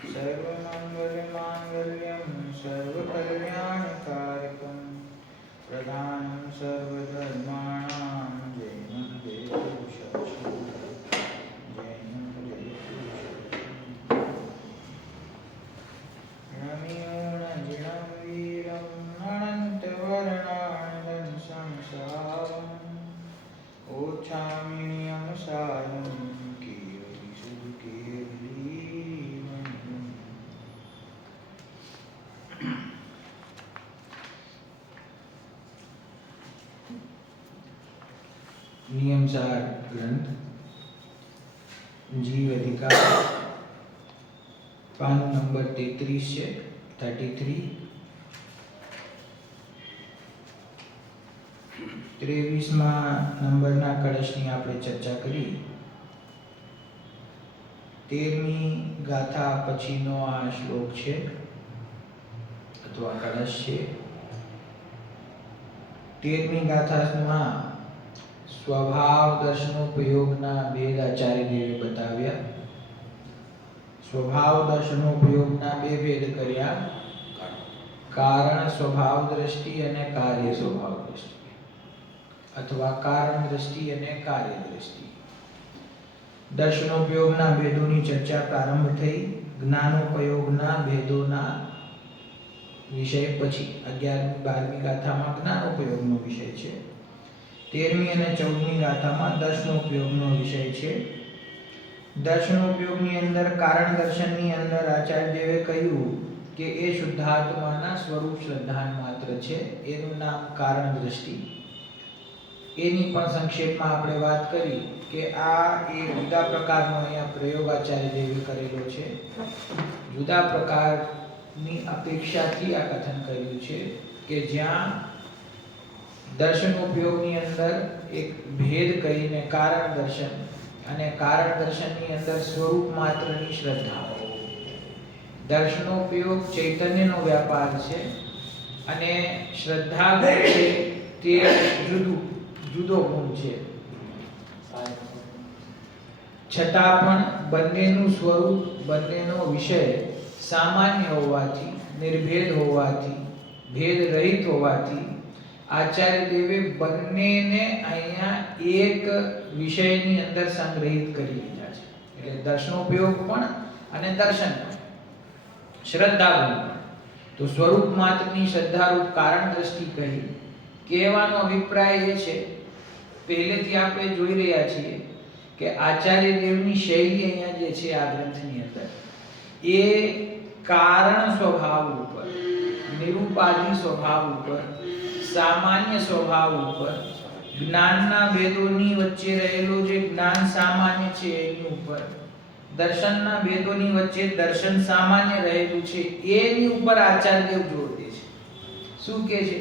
सर्वमङ्गलमाङ्गल्यं सर्वकल्याणकारकं प्रधानं सर्वधर्माणां जयं जयतु जयं जयतु नमियोणजिणं वीरं अनन्तवर्णानदं संसारम् ओछामिनियं सारं नियमसार ग्रंथ जीव अधिकार पान नंबर 33 છે 33 23માં નંબરના કળશની આપણે ચર્ચા કરી 13મી ગાથા પછીનો આ શ્લોક છે અથવા કળશ છે 13મી ગાથામાં स्वभाव दर्शनोपयोगना भेद आचार्य देवे बताव्या स्वभाव दर्शनोपयोगना बे भेद कर्या कारण स्वभाव दृष्टि अने कार्य स्वभाव दृष्टि अथवा कारण दृष्टि अने कार्य दृष्टि दर्शनोपयोगना भेदोनी चर्चा प्रारंभ थई ज्ञानोपयोगना भेदोना विषय पछी 11મી 12મી गाथामां ज्ञानोपयोगनो विषय छे 13મી અને 14મી ગાથામાં દર્શનોપયોગનો વિષય છે દર્શનોપયોગની અંદર કારણ દર્શનની અંદર આચાર્ય દેવે કહ્યું કે એ શુદ્ધાત્માના સ્વરૂપ શ્રદ્ધાન માત્ર છે એનું નામ કારણ દૃષ્ટિ એની પણ સંક્ષેપમાં આપણે વાત કરી કે આ એક જુદા પ્રકારનો અહીંયા પ્રયોગ આચાર્ય દેવે કરેલો છે જુદા પ્રકારની અપેક્ષાથી આ કથન કર્યું છે કે જ્યાં दर्शनोपयोगनी अंदर एक भेद करीने कारण दर्शन अने कारण दर्शननी अंदर स्वरूप मात्रनी श्रद्धा दर्शनोपयोग चैतन्यनो व्यापार छे अने श्रद्धा गुण छे ते जुदो गुण छे छतां पण बंनेनुं स्वरूप बंनेनो विषय सामान्य होवाथी निर्भेद होवाथी भेद रहित होवाथी आचार्य देवे बन्ने ने अहींया एक विषयनी अंदर संग्रहित करी लीधा छे એટલે દર્શનોપયોગ પણ અને દર્શન પણ શ્રદ્ધા પણ તો સ્વરૂપ માત્રની શ્રદ્ધારૂપ કારણ દ્રષ્ટિ કહી કહેવાનો અભિપ્રાય એ છે પહેલેથી આપણે જોઈ રહ્યા છીએ કે આચાર્ય દેવની શૈલી અહીંયા જે છે આ ગ્રંથની અંદર એ કારણ સ્વભાવ ઉપર નિરૂપાધિ સ્વભાવ ઉપર सामान्य स्वभाव ऊपर ज्ञानना भेदोनी वच्चे रहेलो जे ज्ञान सामान्य छे एनी ऊपर दर्शनना भेदोनी वच्चे दर्शन सामान्य रहेलुं छे एनी ऊपर आचार्य देव जोर दे छे शुं के छे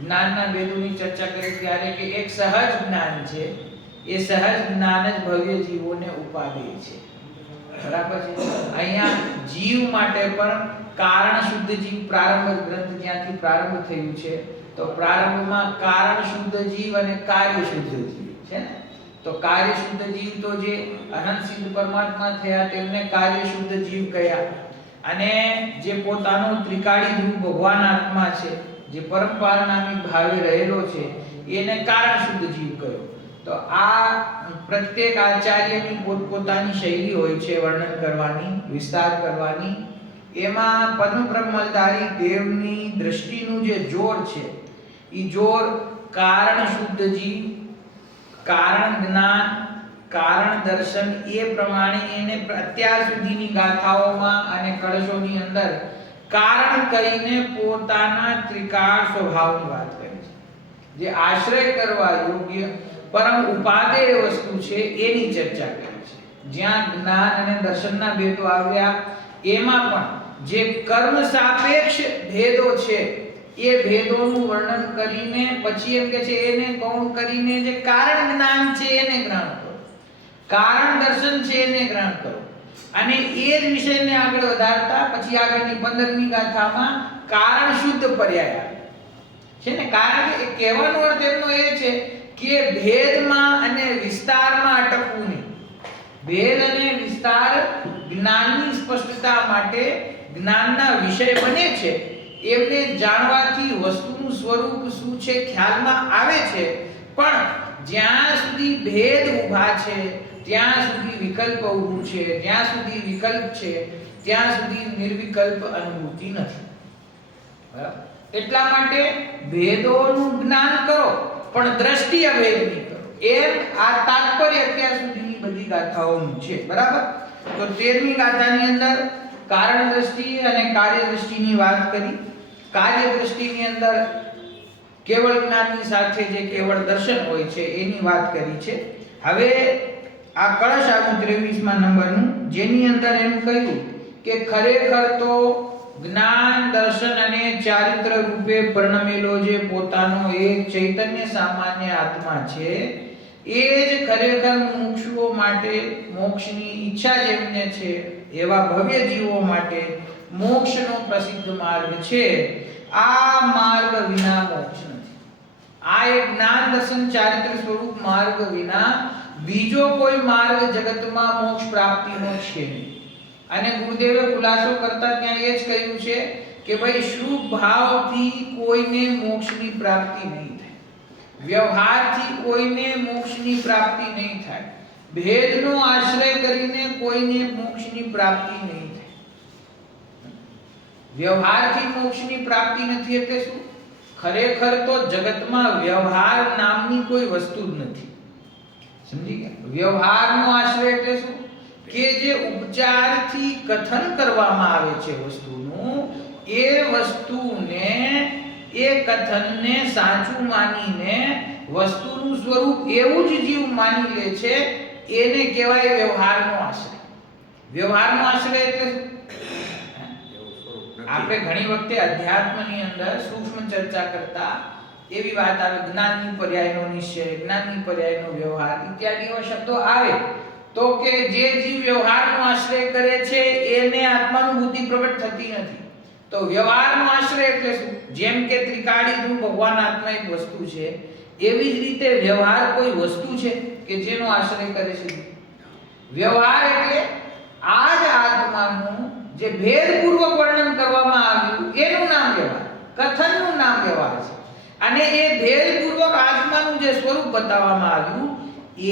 ज्ञानना भेदोनी चर्चा करी त्यारे के एक सहज ज्ञान छे ए सहज ज्ञान ज भव्य जीवोने उपादेय छे बराबर छे अहींया जीव माटे पण कारण शुद्ध जीव प्रारंभ ग्रंथ ज्यांथी प्रारंभ थयुं छे तो प्रारंभ में कारण शुद्ध जीव और कार्य शुद्ध जीव है ने तो कार्य शुद्ध जीव तो जे अनंत सिद्ध परमात्मा थया तेमने कार्य शुद्ध जीव कह्या अने जे पोतानो त्रिकाળી रूप भगवान आत्मा छे जे परम पारनामी भावे रहेलो छे एने कारण शुद्ध जीव कह्यो तो आ प्रत्येक आचार्यनी पोतानी शैली होय छे वर्णन करवानी विस्तार करवानी एमा पद्म ब्रह्मचारी देवनी दृष्टिनु जे जोर छे ई जोर कारण शुद्ध जीव कारण ज्ञान कारण दर्शन ए प्रमाणे एने અત્યાર સુધીની ગાથાઓમાં અને કળશોની અંદર કારણ કહીને પોતાના ત્રિકાળ સ્વભાવની વાત કરી છે જે આશ્રય કરવા યોગ્ય પરમ ઉપાદેય વસ્તુ છે એની ચર્ચા કરી છે જ્યાં જ્ઞાન અને દર્શનના ભેદો આવ્યા એમાં પણ જે કર્મ સાપેક્ષ ભેદો છે એ ભેદોનું વર્ણન કરીને પછી એમ કે છે એને ગૌણ કરીને જે કારણ જ્ઞાન છે એને ગ્રહણ કરો કારણ દર્શન છે એને ગ્રહણ કરો અને એ જ વિષયને આગળ વધારતા પછી આગળની 15મી ગાથામાં કારણ શુદ્ધ પર્યાય આવે છે ને કારણ કે કહેવાનો અર્થ એનો એ છે કે ભેદમાં અને વિસ્તારમાં અટકવું નહીં भेद અને વિસ્તાર જ્ઞાનની સ્પષ્ટતા માટે જ્ઞાનના વિષય બને છે, એમને જાણવાથી વસ્તુનું સ્વરૂપ શું છે ખ્યાલમાં આવે છે, પણ જ્યાં સુધી ભેદ ઊભા છે ત્યાં સુધી વિકલ્પ ઊભું છે, જ્યાં સુધી વિકલ્પ છે ત્યાં સુધી નિર્વિકલ્પ અનુભૂતિ નથી. બરાબર? એટલા માટે ભેદોનું જ્ઞાન કરો પણ દ્રષ્ટિ અભેદની કરો, એમ આ તાત્પર્ય અત્યાર સુધીની બધી ગાથાઓનું છે. બરાબર? તો 13મી ગાથાની અંદર કારણ દ્રષ્ટિ અને કાર્ય દ્રષ્ટિની વાત કરી. કાર્ય દ્રષ્ટિની અંદર કેવળ જ્ઞાનની સાથે જે કેવળ દર્શન હોય છે એની વાત કરી છે. હવે આ કળશ આવ્યું 23મા નંબરનું, જેની અંદર એમ કહ્યું કે ખરેખર તો જ્ઞાન, દર્શન અને ચારિત્ર રૂપે પરિણમેલો જે પોતાનો એક ચૈતન્ય સામાન્ય આત્મા છે એ જ ખરેખર મુમુક્ષુઓ માટે મોક્ષની ઈચ્છા જેમને છે એવા ભવ્ય જીવો માટે મોક્ષનો પ્રસિદ્ધ માર્ગ છે. આ માર્ગ વિના મોક્ષ નથી. આ એક જ્ઞાન, દર્શન, ચારિત્ર સ્વરૂપ માર્ગ વિના બીજો કોઈ માર્ગ જગતમાં મોક્ષ પ્રાપ્તિનો છે નહીં. અને ગુરુદેવે ખુલાસો કરતા ત્યાં એ જ કહ્યું છે કે ભાઈ શુભ ભાવથી કોઈને મોક્ષની પ્રાપ્તિ નહીં થાય, વ્યવહારથી કોઈને મોક્ષની પ્રાપ્તિ નહીં થાય, ભેદનો આશ્રય કરીને કોઈને મોક્ષની પ્રાપ્તિ નહીં થાય. વ્યવહારથી મોક્ષની પ્રાપ્તિ નથી એટલે શું? ખરેખર તો જગતમાં વ્યવહાર નામની કોઈ વસ્તુ જ નથી. સમજી ગયા? વ્યવહારનો આશ્રય એટલે શું? કે જે ઉપચારથી કથન કરવામાં આવે છે વસ્તુનું, એ વસ્તુને, એ કથનને સાચું માનીને વસ્તુનું સ્વરૂપ એવું જ જીવ માની લે છે, એને કહેવાય વ્યવહારનો આશ્રય. વ્યવહારનો આશ્રય એટલે આપણે ઘણી વખતે અધ્યાત્મની અંદર સૂક્ષ્મ ચર્ચા કરતા એવી વાત આવે, જ્ઞાનની પર્યાયનો નિશ્ચય, જ્ઞાનની પર્યાયનો વ્યવહાર ઇત્યાદિ એવા શબ્દો આવે તો કે જે જીવ વ્યવહારનો આશ્રય કરે છે એને આત્માનુભૂતિ પ્રગટ થતી નથી. તો વ્યવહારનો આશ્રય એટલે શું? જેમ કે ત્રિકાળી ધ્રુવ ભગવાન આત્મા એક વસ્તુ છે, એવી જ રીતે વ્યવહાર કોઈ વસ્તુ છે કે જેનો આશ્રય કરે છે. વ્યવહાર એટલે આ જ આત્માનું જે ભેદપૂર્વક વર્ણન કરવામાં આવ્યું એનું નામ વ્યવહાર, કથનનું નામ વ્યવહાર છે. અને એ ભેદપૂર્વક આત્માનું જે સ્વરૂપ બતાવવામાં આવ્યું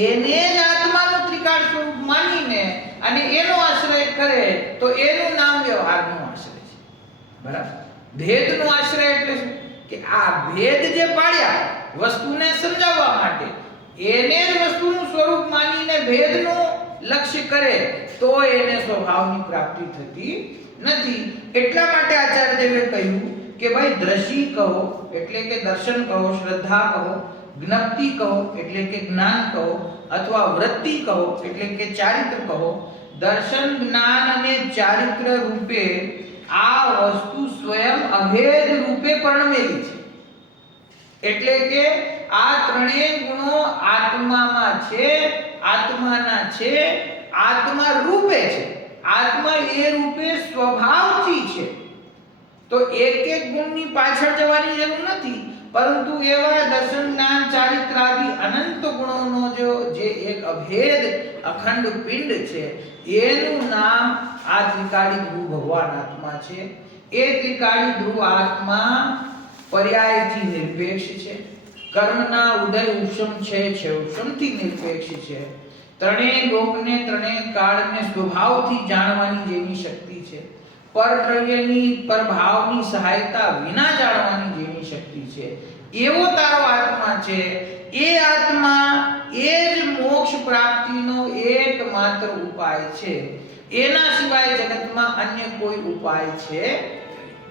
એને જ આત્માનું ત્રિકાળ સ્વરૂપ માનીને અને એનો આશ્રય કરે તો એનું નામ વ્યવહારનો આશ્રય છે. બરાબર? ભેદનો આશ્રય એટલે શું? કે આ ભેદ જે પાડ્યા વસ્તુને સમજાવવા માટે, એને જ વસ્તુનું સ્વરૂપ માનીને ભેદનું લક્ષ્ય કરે તો એને સ્વભાવની પ્રાપ્તિ થતી નથી. એટલા માટે આચાર્ય દેવે કહ્યું કે ભાઈ દ્રષ્ટિ કહો એટલે કે દર્શન કહો, શ્રદ્ધા કહો, જ્ઞપ્તિ કહો એટલે કે જ્ઞાન કહો, અથવા વૃત્તિ કહો એટલે કે ચારિત્ર કહો, દર્શન, જ્ઞાન અને ચારિત્ર રૂપે આ વસ્તુ સ્વયં અભેદ રૂપે પરિણમેલી છે. એટલે કે આ ત્રણેય ગુણો આત્મામાં છે, આત્માના છે, આત્મા રૂપે છે, આત્મા એ રૂપે સ્વભાવથી છે. તો એક એક ગુણની પાછળ જવાની જરૂર નથી, પરંતુ એવા દર્શન, જ્ઞાન, ચારિત્ર આદિ અનંત ગુણોનો જે એક અભેદ અખંડ પિંડ છે એનું નામ આ ત્રિકાળી ધ્રુવ ભગવાન આત્મા છે. એ ત્રિકાળી ધ્રુવ આત્મા પર્યાયથી નિરપેક્ષ છે, કર્મના ઉદય ઉપશમ છે, ઉપશમથી નિરપેક્ષ છે, ત્રણેય લોકને ત્રણેય કાળને સ્વભાવથી જાણવાની જેની શક્તિ છે, પરદ્રવ્યની પરભાવની સહાયતા વિના જાણવાની જેની શક્તિ છે, એવો તારો આત્મા છે. એ આત્મા એ જ મોક્ષ પ્રાપ્તિનો એકમાત્ર ઉપાય છે. એના સિવાય જગતમાં અન્ય કોઈ ઉપાય છે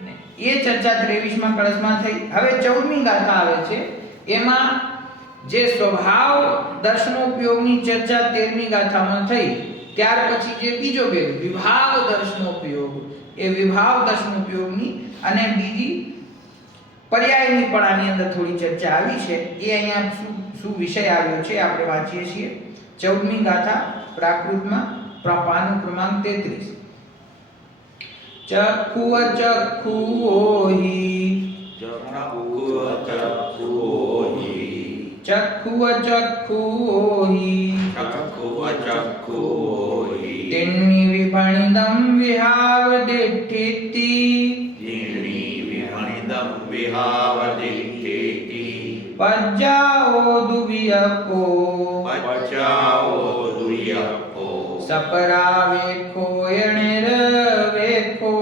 નહીં. એ ચર્ચા 23મા કળશમાં થઈ. હવે 14મી ગાથા આવે છે, એમાં જે સ્વભાવ દર્શનોપયોગની ચર્ચા 13મી ગાથામાં થઈ, ત્યાર પછી જે બીજો ભેદ વિભાવ દર્શનોપયોગ, એ વિભાવ દર્શનોપયોગની અને બીજી પર્યાયની પણ આની અંદર થોડી ચર્ચા આવી છે. એ અહીંયા શું વિષય આવ્યો છે આપણે વાંચીએ છીએ. 14મી ગાથા પ્રાકૃતમાં પાનું ક્રમાંક 33. ચક્ષુવ ચક્ષુઓહિ, ચક્ષુવ ચક્ષુઓહિ, તેન્ની વિભણિદં વિહાવદિઠ્ઠિતિ જીર્ણી વિહણિદં વિહાવદિઠ્ઠિતિ પજ્જાઓદુ વિયપો પચ્ચાઓ દુર્યપો સપરાવેખો યણિર્વેખો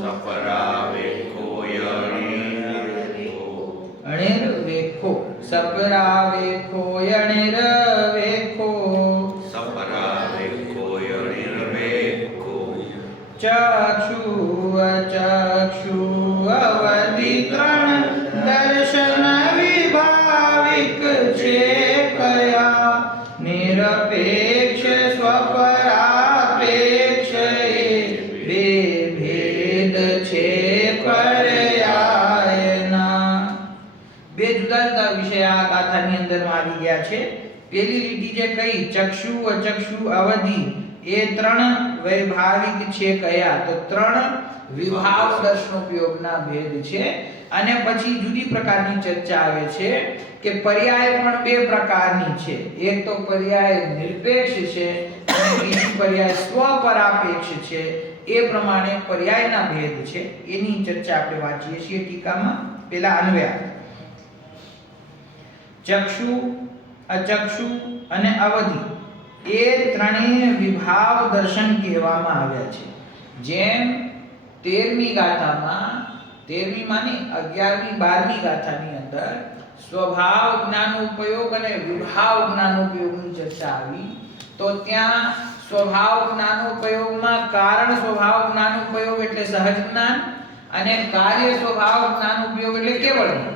સપરાવેખો યણિર્વેખો અણિર્વેખો સપરાવેખો યણિર્વેખો સપરાવેખો યણિર્વેખો ચક્ષુ અચક્ષુ અવધિ ત્રણ દર્શન વિભાવિક છે કયા નિરપેક્ષ સ્વપરાપેક્ષ એ બે ભેદ છે પર્યાયના. બે જુદા જુદા વિષય આ ગાથાની અંદર આવી ગયા છે. પેલી લીટી જે કહી ચક્ષુ અચક્ષુ અવધિ એ ત્રણ વૈભાવિક છે કયા, તો ત્રણ વિભાવ દર્શનોપયોગના ભેદ છે. અને પછી જુદી પ્રકારની ચર્ચા આવે છે કે પર્યાય પણ બે પ્રકારની છે. એક તો પર્યાય નિરપેક્ષ છે અને બીજી પર્યાય સ્વપરાપેક્ષ છે. એ પ્રમાણે પર્યાયના ભેદ છે, એની ચર્ચા આપણે વાંચીએ છીએ ટીકામાં. પેલા અન્વય ચક્ષુ અચક્ષુ અને અવધિ એ ત્રણેય વિભાવ દર્શન કહેવામાં આવ્યા છે. જેમ 13મી ગાથામાં 13મી માની 11મી 12મી ગાથાની અંદર સ્વભાવ જ્ઞાનોપયોગ અને વિભાવ જ્ઞાનોપયોગની ચર્ચા આવી, તો ત્યાં સ્વભાવ જ્ઞાનોપયોગમાં કારણ સ્વભાવ જ્ઞાનોપયોગ એટલે સહજ જ્ઞાન અને કાર્ય સ્વભાવ જ્ઞાનોપયોગ એટલે કેવળ જ્ઞાન.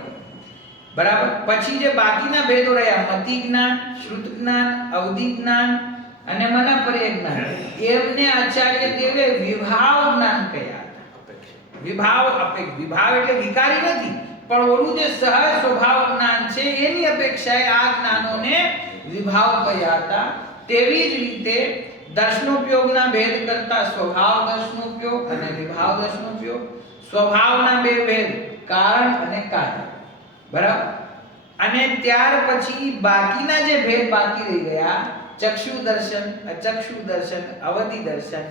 બરાબર. પછી જે બાકીના ભેદો રહ્યા મતિ જ્ઞાન, શ્રુત જ્ઞાન, અવધિ જ્ઞાન અને મનપર્ય જ્ઞાન, એમને આચાર્ય દેવે વિભાવ જ્ઞાન કહ્યા હતા. વિભાવ વિભાવ એટલે વિકારી નથી, પણ ઓલું જે સહજ સ્વભાવ જ્ઞાન છે એની અપેક્ષાએ આ જ્ઞાનોને વિભાવ કહ્યા હતા. તેવી જ રીતે દર્શનોપયોગના ભેદ કરતા સ્વભાવ દર્શનોપયોગ અને વિભાવ દર્શનોપયોગ. સ્વભાવના બે ભેદ કારણ અને કાર્ય. બરાબર. અને ત્યાર પછી બાકીના જે ભેદ બાકી રહી ગયા ચક્ષુ દર્શન, અચક્ષુ દર્શન, અવધિ દર્શન,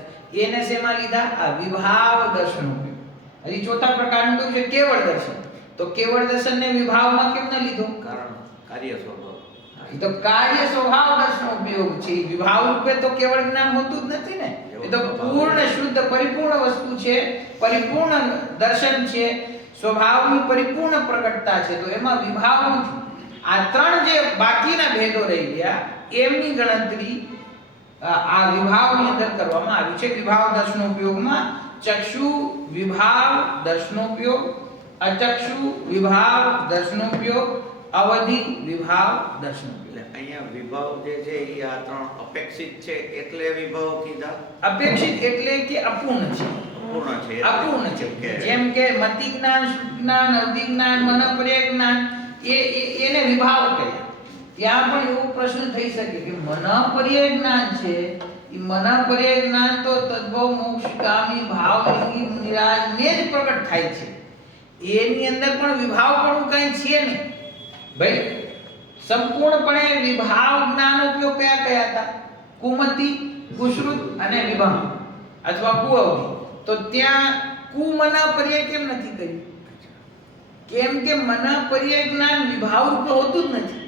એને શેમાં લીધા? આ વિભાવ દર્શનોપયોગ. હજી ચોથા પ્રકારનું કયું છે કેવળ દર્શન. તો કેવળ દર્શનને વિભાવમાં કેમ ન લીધો? કારણ કાર્ય સ્વભાવ. એ તો કાર્ય સ્વભાવ દર્શનોપયોગ છે. વિભાવ રૂપે તો કેવળ જ્ઞાન હોતું જ નથી ને. એ તો પૂર્ણ શુદ્ધ પરિપૂર્ણ વસ્તુ છે, પરિપૂર્ણ દર્શન છે, સ્વભાવની પરિપૂર્ણ પ્રગટતા છે, તો એમાં વિભાવ નથી. આ ત્રણ જે બાકીના ભેદો રહી ગયા એમની ગણતરી આ વિભાવની અંદર કરવામાં આવી છે. વિભાવ દર્શનોપયોગમાં ચક્ષુ વિભાવ દર્શનોપયોગ, અચક્ષુ વિભાવ દર્શનોપયોગ, અવધિ વિભાવ દર્શનોપયોગ. અહીંયા વિભાવ જે છે એ આ ત્રણ અપેક્ષિત છે એટલે વિભાવ કીધા. અપેક્ષિત એટલે કે અપૂર્ણ છે. અપૂર્ણ છે. અપૂર્ણ છે. જેમ કે મતિ જ્ઞાન, શ્રુત જ્ઞાન, અવધિ જ્ઞાન, મનપર્ય જ્ઞાન એને વિભાવ કહ્યા. ત્યાં પણ એવો પ્રશ્ન થઈ શકે કે મનપર્ય જ્ઞાન છે, એ મનપર્ય જ્ઞાન તો તદ્ભવ મોક્ષગામી ભાવલિંગી નિરાજને જ પ્રગટ થાય છે. એની અંદર પણ વિભાવ પણ કંઈ છે નહીં. ભાઈ સંપૂર્ણપણે વિભાવ જ્ઞાન ઉપયોગ કયા હતા? કુમતિ, કુશ્રુત અને વિભાવ અથવા કુઅવધિ. તો ત્યાં કુમનપર્ય કેમ નથી કર્યું? કેમ કે મનપર્ય જ્ઞાન વિભાવ રૂપે હોતું જ નથી.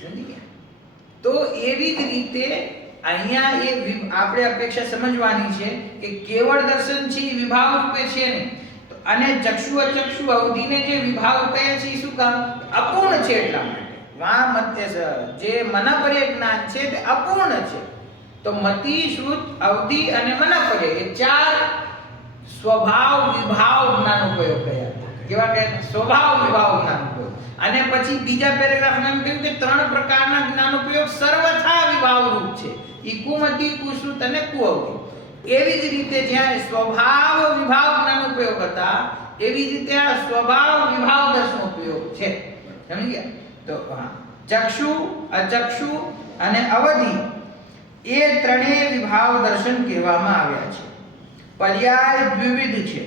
સમજી ગયા? તો એવી જ રીતે અહીંયા એ આપણે અપેક્ષા સમજવાની છે કે કેવળ દર્શન છે એ વિભાવ રૂપે છે ને, અને ચક્ષુ અચક્ષુ અવધિને જે વિભાવ કહે છે એ શું કામ? અપૂર્ણ છે એટલા માટે. વા મધ્ય જે મનપર્ય જ્ઞાન છે તે અપૂર્ણ છે. તો મતિ, શ્રુત, અવધિ અને મનપર્ય એ ચાર સ્વભાવ વિભાવ જ્ઞાન ઉપયોગ કયા. કેવા કહે? સ્વભાવ વિભાવ જ્ઞાન ઉપયોગ. અને પછી બીજા પેરેગ્રાફમાં એમ કહ્યું કે ત્રણ પ્રકારના જ્ઞાન ઉપયોગ સર્વથા વિભાવ રૂપ છે. ઈ કુમતિ, કુશ્રુત અને કુઅવધિ. એવી જ રીતે જ્યાં સ્વભાવ વિભાવ જ્ઞાન ઉપયોગ હતા, એવી જ રીતે આ સ્વભાવ વિભાવ દર્શન ઉપયોગ છે. સમજી ગયા? તો હા, ચક્ષુ, અચક્ષુ અને અવધિ એ ત્રણેય વિભાવ દર્શન કહેવામાં આવ્યા છે. પર્યાય દ્વિવિધ છે.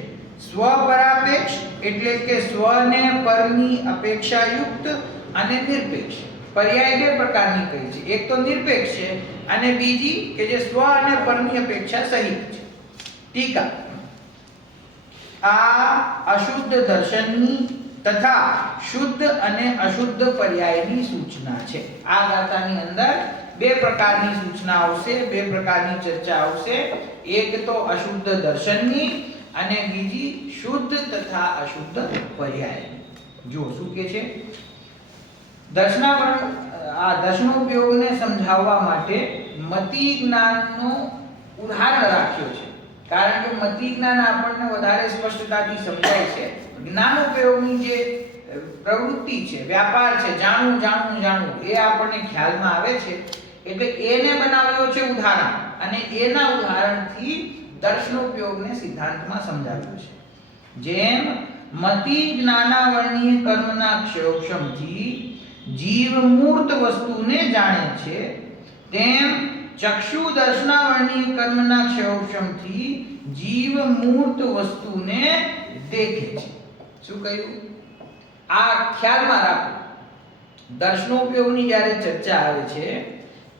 સ્વપરાપેક્ષ એટલે કે સ્વને પરની અપેક્ષાયુક્ત અને નિરપેક્ષ. પર્યાય બે પ્રકારની કઈ છે, એક તો નિરપેક્ષ છે અને બીજી કે જે સ્વ અને પરની અપેક્ષા સહિત છે. ટીકા: આ અશુદ્ધ દર્શનની તથા શુદ્ધ અને અશુદ્ધ પર્યાયની સૂચના છે. આ ગાથાની અંદર બે પ્રકારની સૂચના આવશે, બે પ્રકારની ચર્ચા આવશે. એક તો અશુદ્ધ દર્શનની અને બીજી શુદ્ધ તથા અશુદ્ધ પર્યાયની. જો શું કે છે, દર્શનોપયોગને સમજાવવા માટે મતિ જ્ઞાનનો ઉદાહરણ રાખ્યો છે, કારણ કે મતિ જ્ઞાન આપણને વધારે સ્પષ્ટતાથી સમજાય છે. જ્ઞાનોપયોગની જે પ્રવૃત્તિ છે, વ્યાપાર છે, જાણવું જાણવું જાણવું, એ આપણને ખ્યાલમાં આવે છે. એટલે એને બનાવ્યો છે ઉદાહરણ, અને એના ઉદાહરણથી દર્શનોપયોગને સિદ્ધાંતમાં સમજાવ્યો છે. જેમ મતિ જ્ઞાનાવરણીય કર્મના ક્ષયોક્ષમથી જીવ મૂર્ત વસ્તુને જાણે છે, તેમ ચક્ષુ દર્શનાવરણીય કર્મના ક્ષયોક્ષમથી જીવ મૂર્ત વસ્તુને દેખે છે. શું કહ્યું? આ ખ્યાલમાં રાખો. દર્શનોપયોગની જ્યારે ચર્ચા આવે છે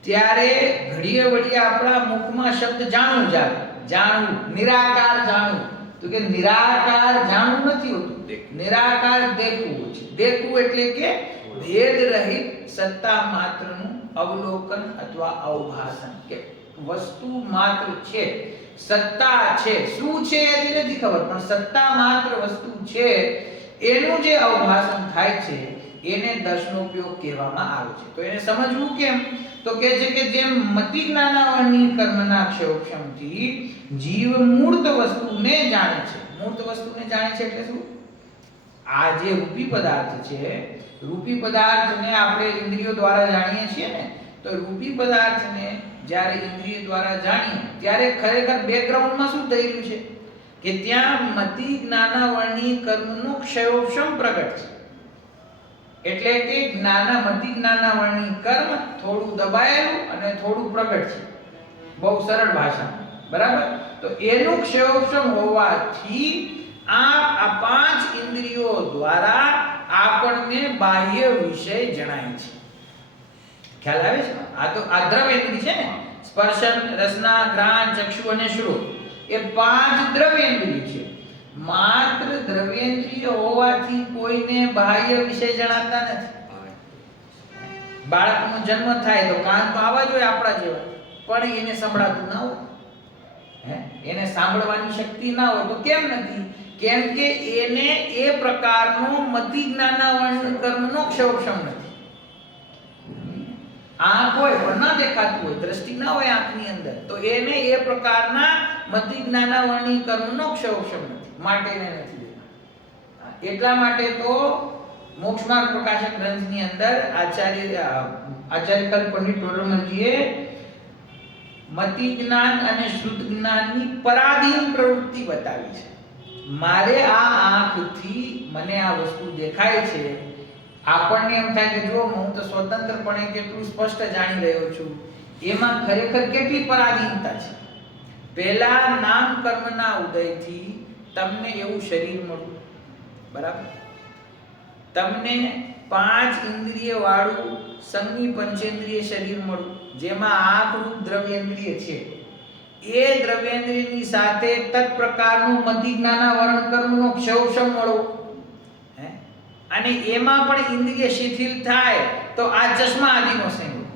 ત્યારે ઘડીએ વળીએ આપણા મુખમાં શબ્દ જાણવું જ આવે. જાણવું, નિરાકાર જાણવું. તો કે નિરાકાર જાણવું નથી હોતું, નિરાકાર દેખવું છે. દેખવું એટલે કે ભેદ રહિત સત્તા માત્રનું અવલોકન અથવા અવભાસન, કે વસ્તુ માત્ર છે, સત્તા છે, શું છે એ નથી ખબર, પણ સત્તા માત્ર વસ્તુ છે એનું જે અવભાસન થાય છે એને દર્શનોપયોગ કહેવામાં આવે છે. તો એને સમજવું કેમ? તો કહે છે કે જેમ મતિ જ્ઞાનાવરણીય કર્મના ક્ષયોક્ષમથી જીવ મૂર્ત વસ્તુને જાણે છે. મૂર્ત વસ્તુને જાણે છે એટલે શું? આ જે રૂપી પદાર્થ છે, રૂપી પદાર્થને આપણે ઇન્દ્રિયો દ્વારા જાણીએ છીએ ને, તો રૂપી પદાર્થને જ્યારે ઇન્દ્રિય દ્વારા જાણીએ ત્યારે ખરેખર બેકગ્રાઉન્ડમાં શું થઈ રહ્યું છે કે ત્યાં મતિ જ્ઞાનાવરણીય કર્મનો ક્ષયોક્ષમ પ્રગટ છે. એટલે કે મતિ જ્ઞાનાવરણીય કર્મ થોડું દબાયેલું અને થોડું પ્રગટ છે, બહુ સરળ ભાષામાં, બરાબર? તો એનું ક્ષયોક્ષમ હોવાથી આ પાંચ ઇન્દ્રિયો દ્વારા આપણને બાહ્ય વિષય જણાય છે. ખ્યાલ આવે છે? આ દ્રવ્યેન્દ્રિય છે ને, સ્પર્શન, રસના, ઘ્રાણ, ચક્ષુ અને શ્રોત, એ પાંચ દ્રવ્યેન્દ્રિય છે. માત્ર દ્રવ્યેન્દ્રિય હોવાથી કોઈને બાહ્ય વિષય જણાતા નથી. બાળકનો જન્મ થાય તો કાન તો આવા જ હોય આપણા જેવા, પણ એને સંભળાતું ના હોય, એને સાંભળવાની શક્તિ ના હોય. તો કેમ નથી? કેમ કે એને એ પ્રકારનો મતિ જ્ઞાનાવરણ કર્મનો ક્ષયોક્ષમ નથી. આંખ હોય પણ ના દેખાતું હોય, દ્રષ્ટિ ના હોય આંખની અંદર, તો એને એ પ્રકારના મતિ જ્ઞાનાવરણીય કર્મનો ક્ષયોક્ષમ નથી, માટે એને નથી દેખાતું. એટલા માટે તો મોક્ષમાર્ગ પ્રકાશક ગ્રંથની અંદર આચાર્ય કલ્પંડિત ટોડરમલજીએ મતિ જ્ઞાન અને શુદ્ધ જ્ઞાનની પરાધીન પ્રવૃત્તિ બતાવી છે. મારે આ આંખથી મને આ વસ્તુ દેખાય છે, આપણને એમ થાય કે જો હું તો સ્વતંત્રપણે કેટલું સ્પષ્ટ જાણી રહ્યો છું, એમાં ખરેખર કેટલી પરાધીનતા છે. પહેલા નામ કર્મના ઉદયથી તમને એવું શરીર મળ્યું, બરાબર? તમને પાંચ ઇન્દ્રિય વાળું સંગી પંચેન્દ્રિય શરીર મળ્યું, જેમાં આંખ રૂપ દ્રવ્યેન્દ્રિય છે. એ દ્રવ્યેન્દ્રિયની સાથે તત પ્રકારનું મતિ જ્ઞાનાવરણ કર્મનો ક્ષયોક્ષમ મળો, અને એમાં પણ ઇન્દ્રિય શિથિલ થાય તો આ ચશ્મા આદિનો સંયોગ.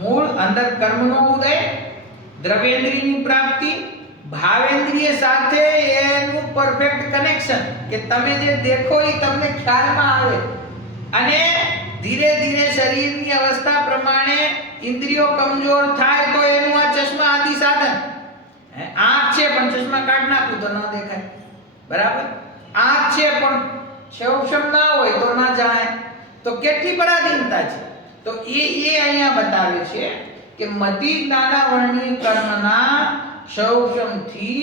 મૂળ અંદર કર્મનો ઉદય, દ્રવ્યેન્દ્રિયની પ્રાપ્તિ, ભાવેન્દ્રિય સાથે એનું પરફેક્ટ કનેક્શન, કે તમે જે દેખો એ તમને ખ્યાલમાં આવે, અને ધીરે ધીરે શરીરની અવસ્થા પ્રમાણે ઇન્દ્રિયો કમજોર થાય તો એનું આ ચશ્મા આદિ સાધન. આંખ છે પણ ચશ્મા કાઢ નાખું તો ન દેખાય, બરાબર? આંખ છે પણ ક્ષયોક્ષમ ના હોય તો ના જાણે. તો કેટલી પરાધીનતા છે. તો એ અહીંયા બતાવે છે કે મતિ જ્ઞાનાવરણીય કર્મના ક્ષયોક્ષમથી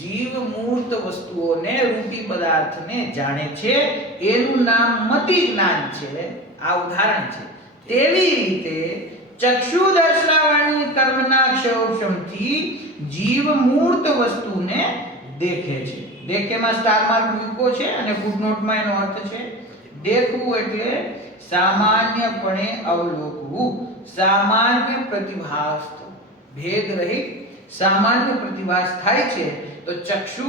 જીવ મૂર્ત વસ્તુઓને, રૂપી પદાર્થને જાણે છે. એનું નામ મતિ જ્ઞાન છે. આ ઉદાહરણ છે. તેવી રીતે ચક્ષુ દર્શનાવરણીય કર્મના ક્ષયોક્ષમથી જીવ મૂર્ત વસ્તુને દેખે છે. દેખેમાં સ્ટાર માર્ક મૂક્યો છે અને ફૂટનોટમાં એનો અર્થ છે દેખવું એટલે સામાન્યપણે અવલોકવું, સામાન્ય પ્રતિભાસ, ભેદ રહિત સામાન્ય પ્રતિભાસ થાય છે. તો ચક્ષુ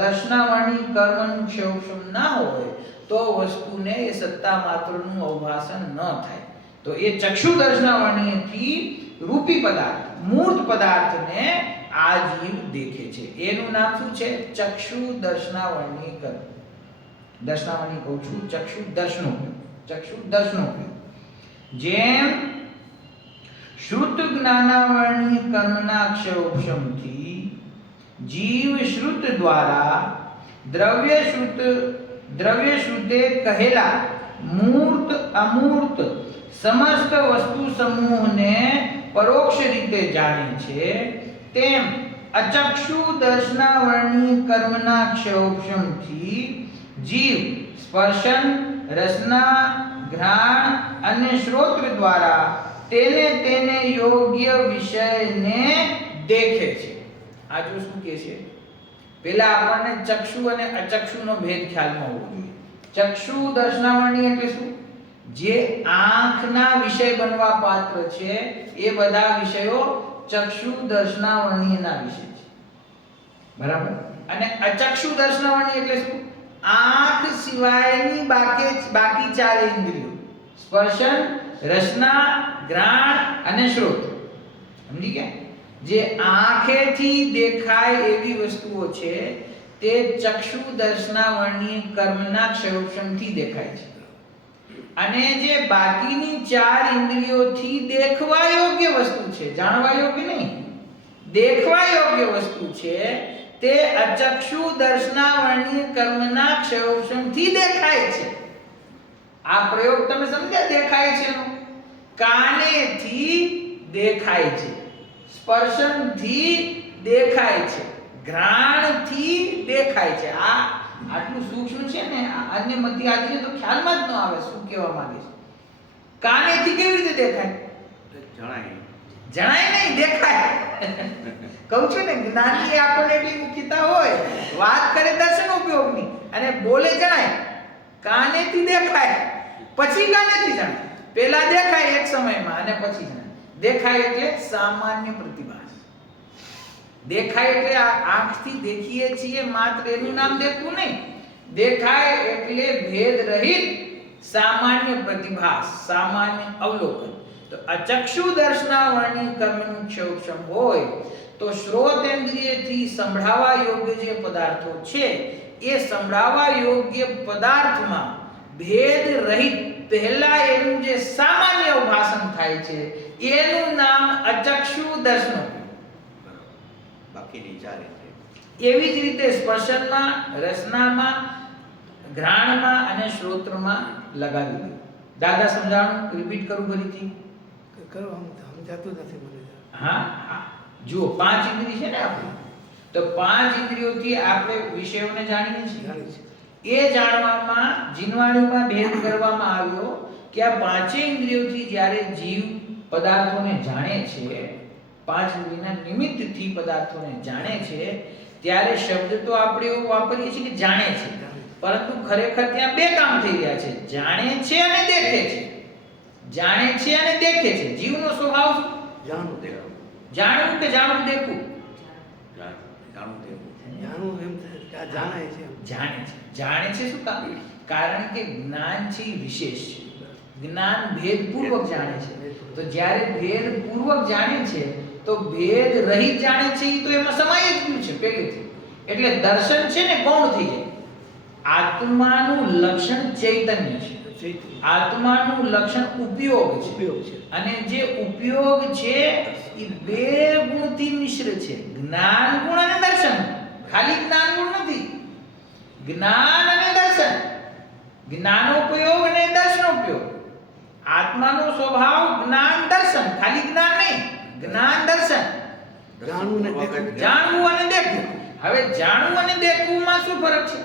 દર્શનાવરણી કર્મનું ક્ષયોક્ષમ ના હોય તો વસ્તુને એ સત્તા માત્રનું અવભાસન ન થાય. તો એ ચક્ષુ દર્શનાવરણીથી રૂપી પદાર્થ, મૂર્ત પદાર્થને આ જીવ દેખે છે. એનું નામ શું છે? ચક્ષુ દર્શનાવરણી કર્મ. દર્શનાવરણી કહું છું, ચક્ષુ દર્શનો, ચક્ષુ દર્શનો. જેમ શ્રુત જ્ઞાનાવરણી કર્મના ક્ષયોક્ષમથી જીવ શ્રુત દ્વારા દ્રવ્ય શ્રુતે કહેલા મૂર્ત અમૂર્ત સમસ્ત વસ્તુ સમૂહને પરોક્ષ રીતે જાણે છે, તેમ અચક્ષુ દર્શનાવરણી કર્મના ક્ષયોક્ષમથી જીવ સ્પર્શન, રસના, ઘ્રાણ અને શ્રોત્ર દ્વારા તેને યોગ્ય વિષયને દેખે છે. આ જો શું કહે છે? પહેલા આપણને ચક્ષુ અને અચક્ષુનો ભેદ ખ્યાલમાં હોવો જોઈએ. ચક્ષુ દર્શનાવરણી એટલે શું? જે આંખના વિષય બનવા પાત્ર છે એ બધા વિષયો ચક્ષુ દર્શનાવરણીના વિષય છે. બરાબર? અને અચક્ષુ દર્શનાવરણી એટલે શું? આંખ સિવાયની બાકી ચાર ઇન્દ્રિયો, સ્પર્શન, રસના, ઘ્રાણ અને શ્રોત્ર. સમજી ગયા? જે આંખેથી દેખાય એવી વસ્તુઓ છે તે ચક્ષુ દર્શનાવરણી કર્મના ક્ષયોક્ષમથી દેખાય છે. અને જે બાકીની ચાર ઇન્દ્રિયોથી દેખવા યોગ્ય વસ્તુ છે, જાણવા યોગ્ય નહીં, દેખવા યોગ્ય વસ્તુ છે, તે અચક્ષુ દર્શનાવરણી કર્મના ક્ષયોક્ષમથી દેખાય છે. આ પ્રયોગ તમે સમજ્યા? દેખાય છે એનો કાનેથી દેખાય છે, સ્પર્શનથી દેખાય છે, ઘ્રાણથી દેખાય છે. આ આટલું સૂક્ષ્મ છે ને, અન્ય મધ્ય આદિને તો ખ્યાલમાં જ ન આવે શું કહેવા માંગે છે. કાનેથી કેવી રીતે દેખાય? જણાય નહીં, દેખાય. કહું છું ને, જ્ઞાનની આપણને એટલી મુખ્યતા હોય, વાત કરે દર્શન ઉપયોગની અને બોલે જણાય. કાનેથી દેખાય, પછી કાનેથી જણાય. પહેલા દેખાય એક સમયમાં અને પછી જણાય. દેખાય એટલે સામાન્ય પ્રતિભાસ. દેખાય એટલે આંખથી દેખીએ છીએ માત્ર એનું નામ દેખવું નહીં. દેખાય એટલે ભેદ રહિત સામાન્ય પ્રતિભાસ, સામાન્ય અવલોકન. તો અચક્ષુ દર્શનાવરણી કર્મનું ક્ષયોક્ષમ હોય તો શ્રોતેન્દ્રિયથી સંભળાવા યોગ્ય જે પદાર્થો છે એ સંભળાવા યોગ્ય પદાર્થમાં ભેદ રહિત પહેલા એનું જે સામાન્ય અવભાસન થાય છે એનું નામ અચક્ષુ દર્શન. બાકીની ચાર ઇન્દ્રિયો. એવી જ રીતે સ્પર્શનમાં, રસનામાં, ઘ્રાણમાં અને શ્રોત્રમાં લગાવી દો. દાદા સમજાણું? રિપીટ કરું ફરીથી? કરો, સમજાતું નથી મને. હા, જુઓ, પાંચ ઇન્દ્રિય છે ને આપણે, તો પાંચ ઇન્દ્રિયોથી આપણે વિષયોને જાણીએ છીએ. એ જાણવામાં જીનવાણીમાં ભેદ કરવામાં આવ્યો કે આ પાંચેય ઇન્દ્રિયોથી જ્યારે જીવ પદાર્થોને જાણે છે, પાંચ ઇન્દ્રિયના નિમિત્તથી પદાર્થોને જાણે છે, ત્યારે શબ્દ તો આપણે એવો વાપરીએ છીએ કે જાણે છે, પરંતુ ખરેખર ત્યાં બે કામ થઈ રહ્યા છે. જાણે છે અને દેખે છે. જાણે છે અને દેખે છે. જીવનો સ્વભાવ શું? જાણવું, દેખવું. જાણવું કે જાણવું, દેખવું? જાણવું, દેખવું. જાણવું એમ થાય કે આ જાણે છે. જાણે છે. જાણે છે શું કામ? કારણ કે જ્ઞાન છે એ વિશેષ છે. જ્ઞાન ભેદપૂર્વક જાણે છે. તો જ્યારે ભેદપૂર્વક જાણે છે તો ભેદ રહિત જાણે છે, એ તો એમાં સમાઈ જ ગયું છે પહેલેથી. એટલે દર્શન છે ને ગૌણ થઈ જાય. આત્માનું લક્ષણ ચૈતન્ય છે, આત્માનું લક્ષણ ઉપયોગ છે. અને જે ઉપયોગ છે એ બે ગુણથી મિશ્ર છે, જ્ઞાન ગુણ અને દર્શન. ખાલી જ્ઞાન ગુણ નથી, જ્ઞાન અને દર્શન, જ્ઞાનોપયોગ અને દર્શનોપયોગ. આત્માનો સ્વભાવ જ્ઞાન દર્શન, ખાલી જ્ઞાન નહીં, જ્ઞાન દર્શન. જાણવું ને દેખવું. જાણવું અને દેખવું. હવે જાણવું અને દેખવુંમાં શું ફરક છે?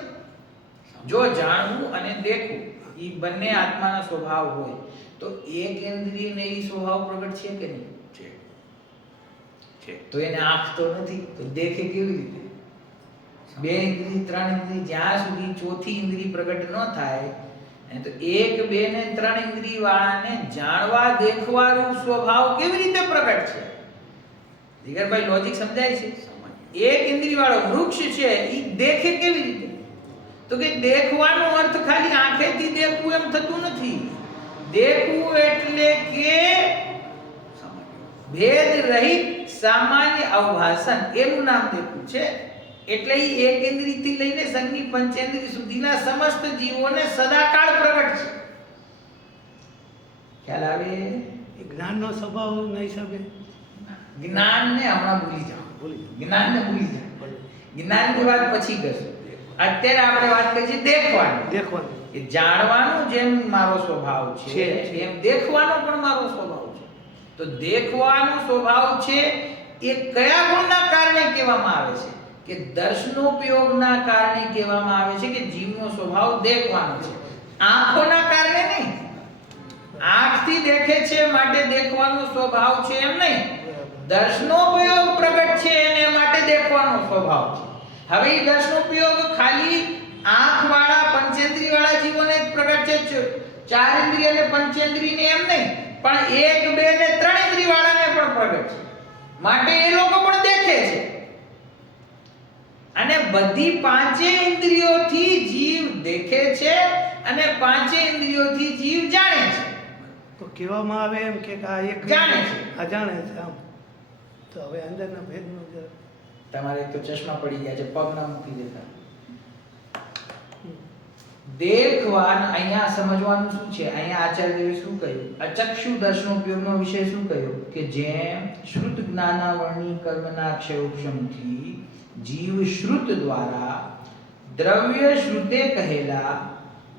જો જાણવું અને દેખવું એ બંને આત્માના સ્વભાવ હોય તો એક ઇન્દ્રિયને એ સ્વભાવ પ્રગટ છે કે નહીં? છે. તો એને આંખ તો નથી, તો દેખે કેવી રીતે? બે ઇન્દ્રિય, ત્રણ ઇન્દ્રિય, જ્યાં સુધી ચોથી ઇન્દ્રિય પ્રગટ ન થાય અને તો 1, 2 ને 3 ઇન્દ્રિય વાળાને જાણવા દેખવાનું સ્વભાવ કેવી રીતે પ્રગટ છે? જીગરભાઈ લોજિક સમજાય છે? એક ઇન્દ્રિય વાળો વૃક્ષ છે ઈ દેખે કેવી રીતે? તો કે દેખવાનો અર્થ ખાલી આંખેથી દેખવું એમ થતું નથી. દેખવું એટલે કે ભેદ રહિત સામાન્ય અવભાસન, એનું નામ દેખવું છે. એટલે ઈ એક ઇન્દ્રિયથી લઈને સંજ્ઞી પંચેન્દ્રિય સુધીના સમસ્ત જીવોને સદાકાળ પ્રગટ છે. ખ્યાલ આવે? એ જ્ઞાનનો સ્વભાવના હિસાબે જ્ઞાનને હમણાં ભૂલી જાઓ. ભૂલી જાઓ. જ્ઞાનને ભૂલી જાઓ. જ્ઞાનની વાત પછી કરશું. અત્યારે આપણે વાત કરીએ છીએ દેખવાની. દેખવાનું. એ જાણવાનું જેમ મારો સ્વભાવ છે છે. એમ દેખવાનો પણ મારો સ્વભાવ છે. તો દેખવાનો સ્વભાવ છે એ કયા ગુણના કારણે કહેવામાં આવે છે? કે દર્શનોપયોગના કારણે કહેવામાં આવે છે કે જીવનો સ્વભાવ દેખવાનો છે. આંખોના કારણે નહીં. આંખથી દેખે છે માટે દેખવાનો સ્વભાવ છે એમ નહીં. દર્શનોપયોગ પ્રગટ છે એને માટે દેખવાનો સ્વભાવ છે. હવે એ દર્શનોપયોગ ખાલી આંખવાળા પંચેન્દ્રિયવાળા જીવોને જ પ્રગટ છે, 4 ઇન્દ્રિય અને પંચેન્દ્રિયને એમ નહીં, પણ 1, 2 ને 3 ઇન્દ્રિયવાળાને પણ પ્રગટ છે. માટે એ લોકો પણ દેખે છે. અને બધી 5 ઇન્દ્રિયોથી જીવ દેખે છે અને 5 ઇન્દ્રિયોથી જીવ જાણે છે. તો કહેવામાં આવે એમ કે આ એક જાણે છે. આ જાણે છે આમ. તો હવે અંદરના ભેદનો જરા તમારે તો ચશ્મા પડી ગયા છે, પગ ના મૂકી દેતા. દેખવાન અહીંયા સમજવાનું શું છે? અહીંયા આચાર્યએ શું કહ્યું? અચક્ષુ દર્શનોપયોગનો વિષય શું કહ્યો? કે જેમ શ્રુત જ્ઞાનાવર્ણી કર્મના ક્ષયોપશમથી જીવ શ્રુત દ્વારા દ્રવ્ય શ્રુતે કહેલા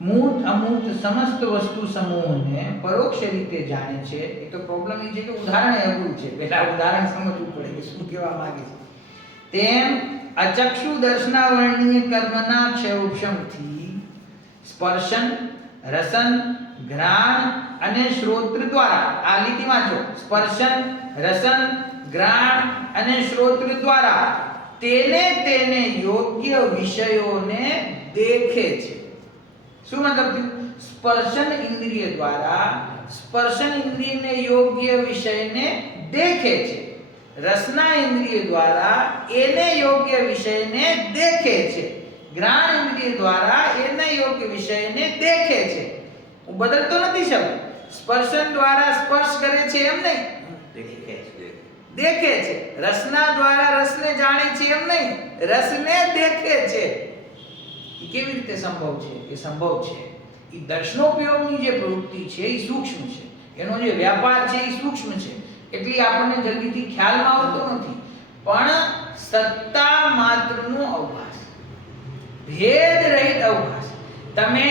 મૂર્ત અમૂર્ત સમસ્ત વસ્તુ સમૂહને પરોક્ષ રીતે જાણે છે. એ તો પ્રોબ્લેમ એ છે કે ઉદાહરણ અઘરું છે. પહેલા ઉદાહરણ સમજવું પડે કે શું કહેવા માંગે છે. તેમ અચક્ષુ દર્શનાવર્ણીય કર્મના ક્ષયોપશમથી સ્પર્શન, રસન, ઘ્રાણ અને શ્રોત્ર દ્વારા, આ લીટી વાંચો, સ્પર્શન, રસન, ઘ્રાણ અને શ્રોત્ર દ્વારા તેને યોગ્ય વિષયોને દેખે છે. શું મતલબ થયું? સ્પર્શન ઇન્દ્રિય દ્વારા સ્પર્શન ઇન્દ્રિયને યોગ્ય વિષયને દેખે છે. રસના ઇન્દ્રિય દ્વારા એને યોગ્ય વિષયને દેખે છે. ઘ્રાણ ઇન્દ્રિય દ્વારા એને યોગ્ય વિષયને દેખે છે. હું બદલતો નથી શબ્દ. સ્પર્શન દ્વારા સ્પર્શ કરે છે એમ નહીં, દેખે છે. રસના દ્વારા રસને જાણે છે એમ નહીં, રસને દેખે છે. એ કેવી રીતે સંભવ છે? એ સંભવ છે. એ દર્શનોપયોગની જે પ્રવૃત્તિ છે એ સૂક્ષ્મ છે. એનો જે વ્યાપાર છે એ સૂક્ષ્મ છે. એટલે આપણને જલ્દીથી ખ્યાલમાં આવતો નથી. પણ સત્તા માત્રનો અવકાશ, ભેદ રહિત અવકાશ. તમે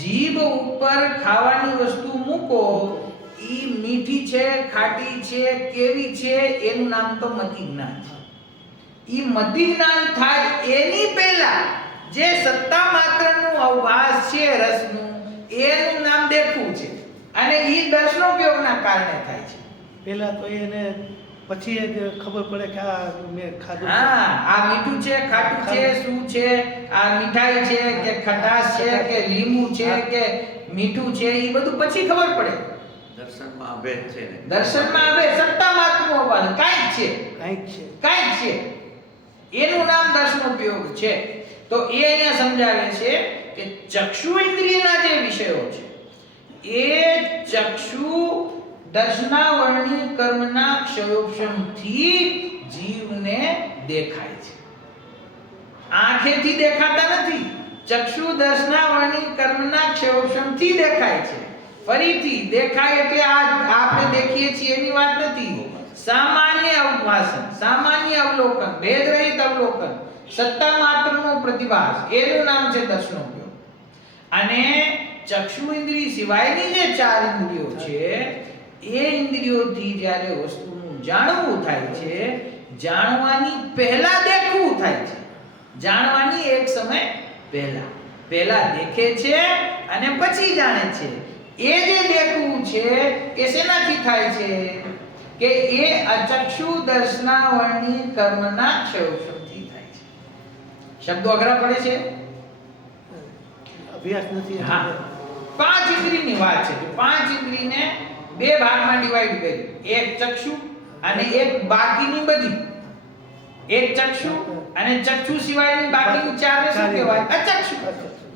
જીભ ઉપર ખાવાની વસ્તુ મૂકો, ઈ મીઠી છે, ખાટી છે, કેવી છે, એનું નામ તો મતિ જ્ઞાન છે. ઈ મતિ જ્ઞાન થાય એની પહેલા જે સત્તા માત્રનું અવકાશ છે રસનું, એનું નામ દેખવું છે. અને ઈ દર્શનોપયોગના કારણે થાય છે. પહેલા તો એને પછી જ ખબર પડે કે આ મેં ખાધું છે. હા, આ મીઠું છે, ખાટું છે, શું છે, આ મીઠાઈ છે કે ખટાશ છે કે લીંબુ છે કે મીઠું છે, એ બધું પછી ખબર પડે. દર્શનમાં અભેદ છે ને. દર્શનમાં આવે સત્તા માત્રનો અવકાશ, કાંઈક છે, કાંઈક છે. કાંઈક છે, એનું નામ દર્શનોપયોગ છે. તો એ અહીંયા સમજાવે છે કે ચક્ષુ ઇન્દ્રિયના જે વિષયો છે એ ચક્ષુ દર્શનાવર્ણી કર્મના ક્ષયોપશમથી જીવને દેખાય છે. આંખેથી દેખાતા નથી. ચક્ષુ દર્શનાવર્ણી કર્મના ક્ષયોપશમથી દેખાય છે. ફરીથી દેખાય એટલે આ આપણે દેખીએ છીએ એની વાત નથી. સામાન્ય અવભાસન, સામાન્ય અવલોકન, ભેદ રહિત અવલોકન, સત્તા માત્રનો પ્રતિભાસ, એનું નામ છે દર્શનોપયોગ. અને ચક્ષુ ઇન્દ્રિય સિવાયની જે 4 ઇન્દ્રિયો છે એ ઇન્દ્રિયોથી જ્યારે વસ્તુનું જાણવું થાય છે, જાણવાની પહેલા દેખવું થાય છે. જાણવાની એક સમય પહેલા દેખે છે અને પછી જાણે છે. એ જે દેખવું છે એ શેનાથી થાય છે? કે એ અચક્ષુ દર્શનાવર્ણી કર્મના ક્ષયોપશમથી થાય છે. શબ્દો અઘરા પડે છે? અભ્યાસ નથી. હા, પાંચ ઇન્દ્રિયની વાત છે. પાંચ ઇન્દ્રિયને બે ભાગમાં ડિવાઈડ કરી, એક ચક્ષુ અને એક બાકીની બધી. એક ચક્ષુ અને ચક્ષુ સિવાયની બાકીની ચારને શું કહેવાય? અચક્ષુ.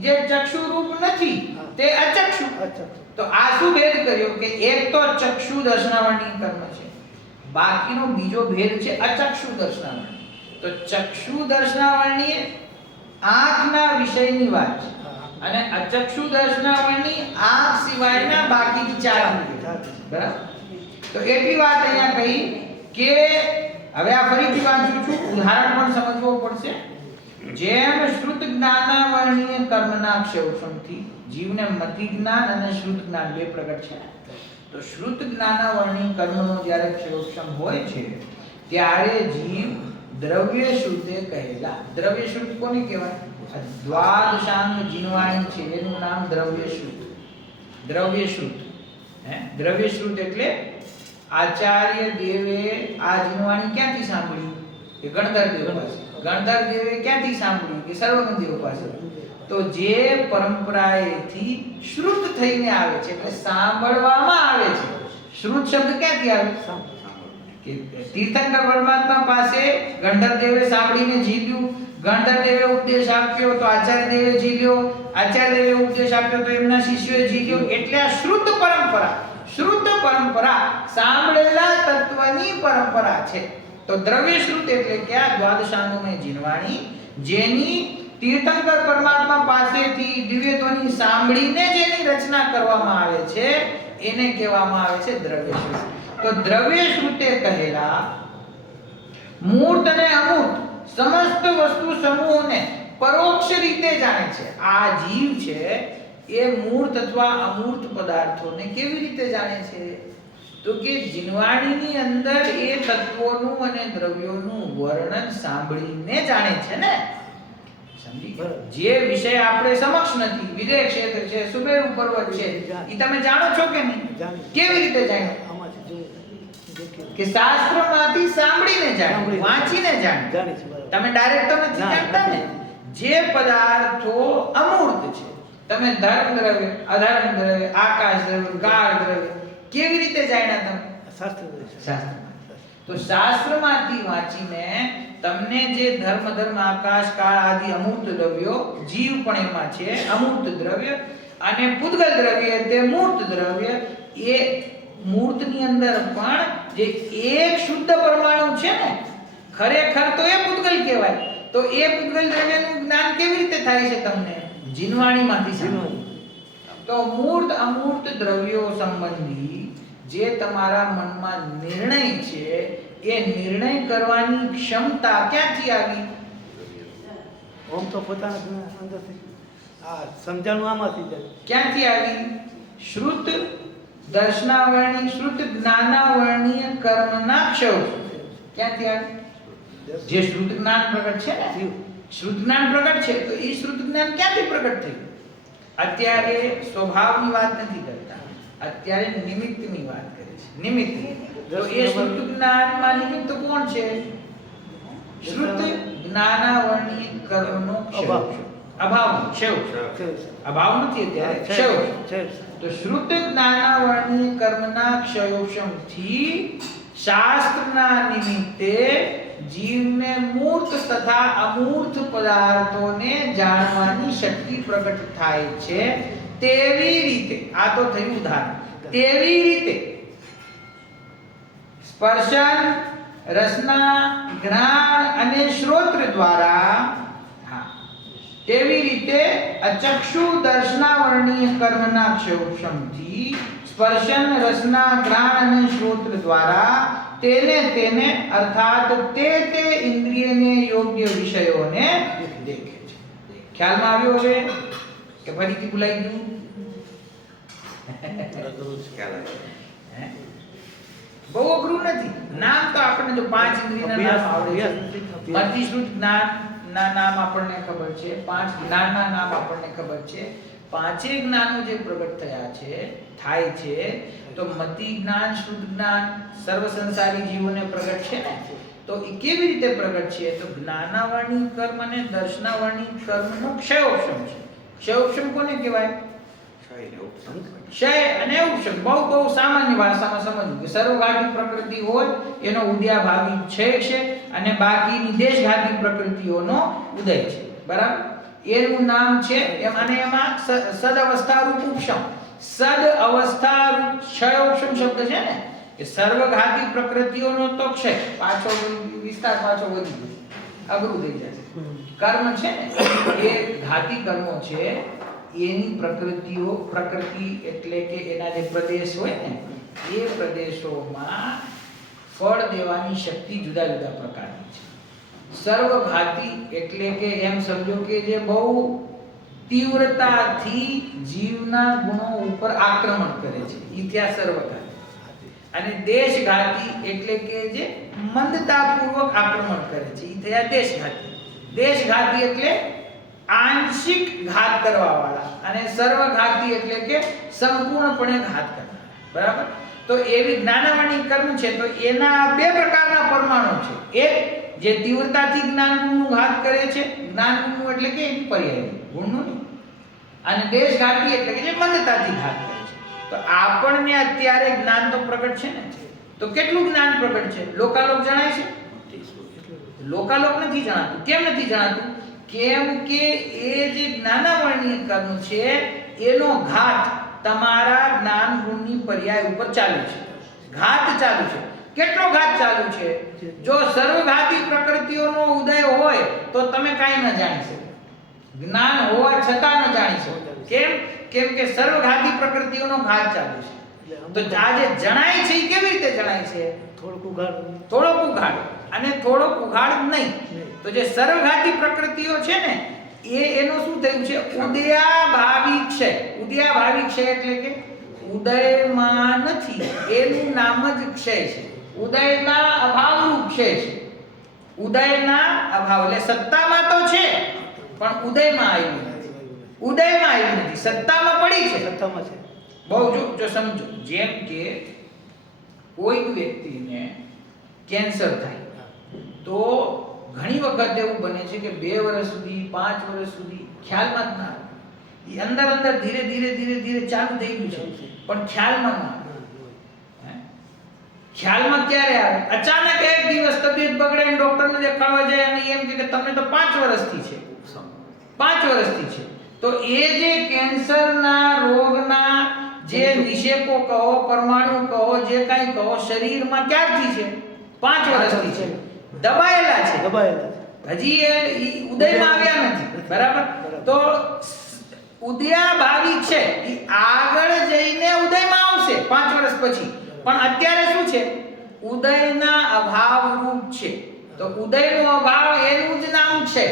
જે ચક્ષુ રૂપ નથી તે અચક્ષુ. તો આ શું ભેદ કર્યો કે એક તો ચક્ષુ દર્શનાવરણી કર્મ છે, બાકીનો બીજો ભેદ છે અચક્ષુ દર્શનાવરણી. તો ચક્ષુ દર્શનાવરણી આંખના વિષયની વાત છે અને અચક્ષુ દર્શનાવરણી આંખ સિવાયના બાકીની ચાર ઇન્દ્રિયો. બરાબર? તો એટલી વાત અહીંયા કહી કે હવે આ ફરીથી વાંચું છું, ઉદાહરણ પણ સમજવું પડશે. જેમ શ્રુત જ્ઞાનાવરણીય કર્મના ક્ષયોક્ષમથી જીવને મતિ જ્ઞાન અને શ્રુત જ્ઞાન બે પ્રગટ છે. તો શ્રુત જ્ઞાનાવરણીય કર્મનો જ્યારે ક્ષયોક્ષમ હોય છે ત્યારે જીવ દ્રવ્ય શ્રુતે કહેલા. દ્રવ્ય શ્રુત કોને કહેવાય? દ્વાદશાંગ જીનવાણી છે એનું નામ દ્રવ્ય શ્રુત. દ્રવ્ય શ્રુત દ્રવ્ય શ્રુત એટલે આચાર્ય દેવે આ જીનવાણી ક્યાંથી સાંભળી? કે ગણધર દેવ પાસે. ગણધર દેવે ક્યાંથી સાંભળી? કે સર્વજ્ઞ દેવ પાસે. તો જે પરંપરાએથી શ્રુત થઈને આવે છે એટલે સાંભળવામાં આવે છે. શ્રુત શબ્દ ક્યાંથી આવે? કે તીર્થંકર પરમાત્મા પાસે ગણધર દેવે સાંભળીને જીવ્યું, ગણધર દેવે ઉપદેશ આપ્યો તો આચાર્ય દેવે જીવ્યો, આચાર્ય દેવે ઉપદેશ આપ્યો તો એમના શિષ્યોએ જીવ્યો. એટલે આ શ્રુત પરંપરા સાંભળેલા તત્વની પરંપરા છે. તો દ્રવ્ય શ્રુત એટલે કે આ દ્વાદશાંગોમય જીનવાણી જેની તીર્થંકર પરમાત્મા પાસેથી દિવ્ય ધ્વનિ સાંભળીને જેની રચના કરવામાં આવે છે એને કહેવામાં આવે છે દ્રવ્ય શ્રુત. તો દ્રવ્ય શ્રુતે કહેલા મૂર્ત અને અમૂર્ત સમસ્ત વસ્તુ સમૂહોને પરોક્ષ રીતે જાણે છે. આ જીવ છે એ મૂર્ત અથવા અમૂર્ત પદાર્થોને કેવી રીતે જાણે છે? તો કે જીનવાણીની અંદર એ તત્વોનું અને દ્રવ્યોનું વર્ણન સાંભળીને જાણે છે ને. સમજી? જે વિષય આપણે સમક્ષ નથી, વિદેહ ક્ષેત્ર છે, સુમેરુ પર્વત છે, એ તમે જાણો છો કે નહીં? કેવી રીતે જાણો? કે શાસ્ત્રમાંથી સાંભળીને જાણો, વાંચીને જાણો. તમે ડાયરેક્ટ તો નથી જાણતા ને. જે પદાર્થો અમૂર્ત છે, તમે ધર્મ દ્રવ્ય, અધર્મ દ્રવ્ય, આકાશ દ્રવ્ય, કાળ દ્રવ્ય કેવી રીતે જાણ્યા તમે? શાસ્ત્રમાંથી. તો શાસ્ત્રમાંથી વાંચીને તમને જે ધર્મ આકાશ કાળ આદિ અમૂર્ત દ્રવ્યો, જીવ પણ એમાં છે અમૂર્ત દ્રવ્ય, અને પૂતગલ દ્રવ્ય તે મૂર્ત દ્રવ્ય, એ મૂર્તની અંદર પણ જે એક શુદ્ધ પરમાણુ છે ને, ખરેખર તો એ પૂતગલ કહેવાય. તો એ પૂતગલ દ્રવ્યનું જ્ઞાન કેવી રીતે થાય છે તમને? જીનવાણીમાંથી સાંભળો. તો મૂર્ત અમૂર્ત દ્રવ્યો સંબંધી જે તમારા મનમાં નિર્ણય છે એ નિર્ણય કરવાની ક્ષમતા ક્યાંથી આવી? ઓમ તો પોતાના અંદરથી આ સમજણું આમાંથી જાય. ક્યાંથી આવી? શ્રુત દર્શનાવરણી શ્રુત જ્ઞાનાવરણીય કર્મના ક્ષય. ક્યાંથી આવી? જે શ્રુત જ્ઞાન પ્રગટ છે ને, શ્રુત જ્ઞાન પ્રગટ છે તો એ શ્રુત જ્ઞાન ક્યાંથી પ્રગટ થયું? અત્યારે સ્વભાવની વાત નથી કરતા, અત્યારે નિમિત્તની વાત કરે છે. નિમિત્ત. તો એ શ્રુત જ્ઞાનમાં નિમિત્ત કોણ છે? શ્રુત જ્ઞાનાવરણીય કર્મનો અભાવ. ક્ષય. અભાવ નથી અત્યારે, ક્ષય. તો શ્રુત જ્ઞાનાવરણીય કર્મના ક્ષયોક્ષમથી શાસ્ત્રના નિમિત્તે જીવને મૂર્ત તથા અમૂર્ત પદાર્થોને જાણવાની શક્તિ પ્રગટ થાય છે. તેવી રીતે, આ તો થયું ઉદાહરણ, તેવી રીતે સ્પર્શન, રસના, ઘ્રાણ અને શ્રોત્ર દ્વારા, તેવી રીતે અચક્ષુ દર્શનાવરણીય કર્મના ક્ષયોક્ષમથી સ્પર્શન, રસના, ઘ્રાણ અને શ્રોત્ર દ્વારા તેને અર્થાત તે ઇન્દ્રિયને યોગ્ય વિષયોને દેખે છે. ખ્યાલમાં આવ્યો છે કે ફરીથી ભૂલાઈ ગયું? બહુ અઘરું નથી. નામ તો આપણને જો પાંચ ઇન્દ્રિયના નામ આવડે છે, મતિ શ્રુત જ્ઞાન ના નામ આપણને ખબર છે, પાંચ જ્ઞાનના નામ આપણને ખબર છે. પાંચેય જ્ઞાનો જે પ્રગટ થયા છે, થાય છે, તો મતિ જ્ઞાન, શ્રુત જ્ઞાન સર્વ સંસારી જીવોને પ્રગટ છે ને. તો એ કેવી રીતે પ્રગટ છે? તો જ્ઞાનાવરણી કર્મ અને દર્શનાવરણી કર્મનો ક્ષયોક્ષમ છે. ક્ષયોક્ષમ કોને કહેવાય? ક્ષય ને ઉપશમ. ક્ષય અને ઉપશમ બહુ સામાન્ય ભાષામાં સમજવું કે સર્વઘાતી પ્રકૃતિ હોય એનો ઉદયાભાવી ક્ષય છે અને બાકીની દેશઘાતી પ્રકૃતિઓનો ઉદય છે. બરાબર? એનું નામ છે અને એમાં સદ અવસ્થા રૂપ ઉપશમ. સદ અવસ્થા રૂપ ક્ષય ઉપશમ શબ્દ છે ને કે સર્વઘાતી પ્રકૃતિઓનો તો ક્ષય પાછો વિસ્તાર પાછો વધી ગયો અઘરું થઈ જાય. કર્મ છે ને એ ઘાતી કર્મો છે એની પ્રકૃતિ એટલે કે એના જે પ્રદેશ હોય ને એ પ્રદેશોમાં ફળ દેવાની શક્તિ જુદા જુદા પ્રકારની છે. સર્વઘાતી એટલે કે એમ સમજો કે જે બહુ તીવ્રતાથી જીવના ગુણો ઉપર આક્રમણ કરે છે એ ત્યાં સર્વઘાતી. અને દેશઘાતી એટલે કે જે મંદતાપૂર્વક આક્રમણ કરે છે એ થયા દેશઘાતી. દેશઘાતી એટલે આંશિક ઘાત કરવા વાળા અને સર્વઘાતી એટલે કે સંપૂર્ણપણે ઘાત કરનારા. બરાબર? તો એવી જ્ઞાનાવરણી કર્મ છે તો એના બે પ્રકારના પરમાણુ છે. એક જે તીવ્રતાથી જ્ઞાન ગુણનું ઘાત કરે છે, જ્ઞાન ગુણનું એટલે કે એની પર્યાય ગુણનું નહીં, અને દેશઘાતી એટલે કે જે મંદતાથી ઘાત કરે છે. તો આપણને અત્યારે જ્ઞાન તો પ્રગટ છે ને, તો કેટલું જ્ઞાન પ્રગટ છે? લોકાલોક જણાય છે? લોકાલોક નથી જણાતું. કેમ નથી જણાતું? કેમ કે એ જે જ્ઞાનાવરણીય કર્મ છે એનો ઘાત તમારા જ્ઞાન ગુણની પર્યાય ઉપર ચાલુ છે. ઘાત ચાલુ છે. કેટલો ઘાત ચાલુ છે? જો સર્વઘાતી પ્રકૃતિઓનો ઉદય હોય તો તમે કાંઈ ન જાણી શકો. જ્ઞાન હોવા છતાં ન જાણી શકો. કેમ કે સર્વઘાતી પ્રકૃતિઓનો ઘાત ચાલુ છે. તો આ જે જણાય છે એ કેવી રીતે જણાય છે? થોડોક ઉઘાડ અને થોડોક ઉઘાડ નહીં. તો જે સર્વઘાતી પ્રકૃતિઓ છે ને એનું શું થયું છે? ઉદયાભાવી ક્ષય. ઉદયાભાવી ક્ષય એટલે કે ઉદયમાં નથી એનું નામ જ ક્ષય છે. ઉદયના અભાવનું ક્ષય છે. ઉદયના અભાવ એટલે સત્તામાં તો છે પણ ઉદયમાં આવી નથી. ઉદયમાં આવી નથી, સત્તામાં પડી છે. સત્તામાં છે. બહુ જો સમજો, જેમ કે કોઈ વ્યક્તિને કેન્સર થાય તો ઘણી વખત એવું બને છે કે 2 વર્ષ સુધી 5 વર્ષ સુધી ખ્યાલમાં જ ના આવે. એ અંદર ધીરે ધીરે ચાલુ થઈ ગયું છે પણ ખ્યાલમાં ના આવે. ખ્યાલમાં ક્યારે આવે? અચાનક એક દિવસ તબિયત બગડે અને ડોક્ટરને દેખાડવા જાય અને એમ કે તમને તો 5 વર્ષથી છે. 5 વર્ષથી છે. તો એ જે કેન્સરના રોગના જે નિષેકો કહો, પરમાણુ કહો, જે કાંઈ કહો, શરીરમાં ક્યારથી છે? 5 વર્ષથી છે. દબાયેલા છે. હજી એ ઉદયમાં આવ્યા નથી. બરાબર? તો ઉદયાભાવી છે એ આગળ જઈને ઉદયમાં આવશે 5 વર્ષ પછી. પણ અત્યારે શું છે? ઉદયના અભાવ રૂપ છે. તો ઉદયનો અભાવ એનું જ નામ છે.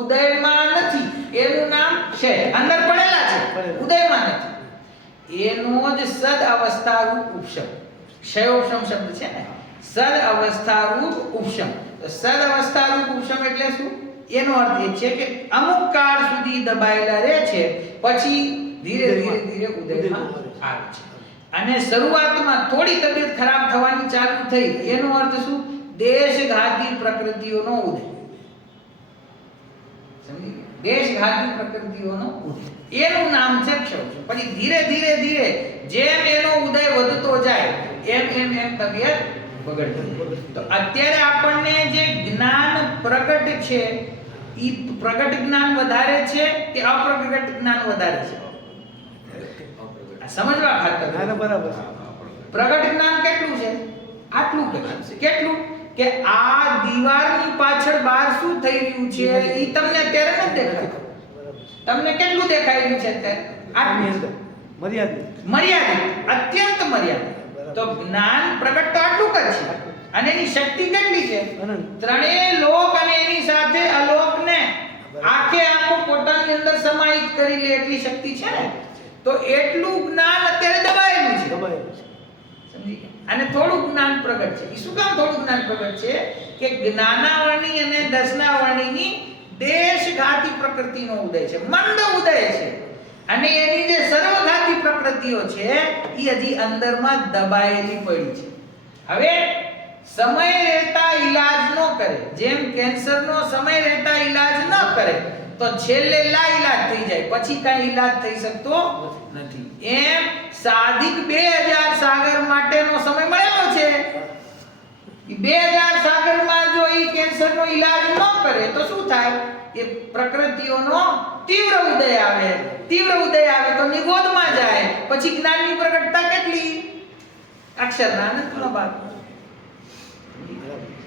ઉદયમાં નથી એનું નામ છે. અંદર પડેલા છે, ઉદયમાં નથી. એનો જ સદ અવસ્થા રૂપ ઉપશમ. ક્ષયોપશમ શબ્દ છે ને, સદ અવસ્થા રૂપ ઉપશમ. તો સદ અવસ્થા રૂપ ઉપશમ એટલે શું? એનો અર્થ એ છે કે અમુક કાળ સુધી દબાયેલા રહે છે પછી ધીરે ધીરે ઉદયમાં આવે છે. અને શરૂઆતમાં થોડી તબિયત ખરાબ થવાની ચાલુ થઈ એનો અર્થ શું? દેશઘાતી પ્રકૃતિઓનો ઉદય. સમજી ગયા? દેશઘાતી પ્રકૃતિઓનો ઉદય એનું નામ છે ક્ષયોપશમ. પછી ધીરે ધીરે જેમ એનો ઉદય વધતો જાય એમ તબિયત બગડતી. તો અત્યારે આપણને જે જ્ઞાન પ્રગટ છે એ પ્રગટ જ્ઞાન વધારે છે કે અપ્રગટ જ્ઞાન વધારે છે? સમજવા ખાતર બરાબર. પ્રગટ જ્ઞાન કેટલું છે? આટલું કેટલું કે આ દીવારની પાછળ બહાર શું થઈ રહ્યું છે એ તમને અત્યારે નથી દેખાતું. તમને કેટલું દેખાઈ રહ્યું છે અત્યારે? આટલું મર્યાદિત, અત્યંત મર્યાદિત. તો જ્ઞાન પ્રગટ તો આટલું જ છે. અને એની શક્તિ કેટલી છે? ત્રણેય લોક અને એની સાથે અલોકને આખે આખું પોતાની અંદર સમાહિત કરી લે એટલી શક્તિ છે ને. તો એટલું જ્ઞાન અત્યારે દબાયેલું છે. સમજી ગયા? અને થોડું જ્ઞાન પ્રગટ છે. એ શું કામ થોડું જ્ઞાન પ્રગટ છે? કે જ્ઞાનાવરણી અને દર્શનાવરણીની દેશઘાતી પ્રકૃતિનો ઉદય છે, મંદ ઉદય છે. અને એની જે સર્વઘાતી પ્રકૃતિઓ છે એ હજી અંદરમાં દબાયેલી પડી છે. હવે સમય રહેતા ઈલાજ ન કરે, જેમ કેન્સરનો સમય રહેતા ઈલાજ ન કરે તો છેલ્લે લાઈલાજ થઈ જાય, પછી કાંઈ ઈલાજ થઈ શકતો નથી. એમ સાધિક 2000 સાગર માટેનો સમય મળેલો છે. 2000 સાગરમાં જો ઈ કેન્સરનો ઈલાજ ન કરે તો શું થાય? એ પ્રકૃતિઓનો તીવ્ર ઉદય આવે. તીવ્ર ઉદય આવે તો નિગોદમાં જાય. પછી જ્ઞાનની પ્રગટતા કેટલી? અક્ષરના અનંતનો ભાગ.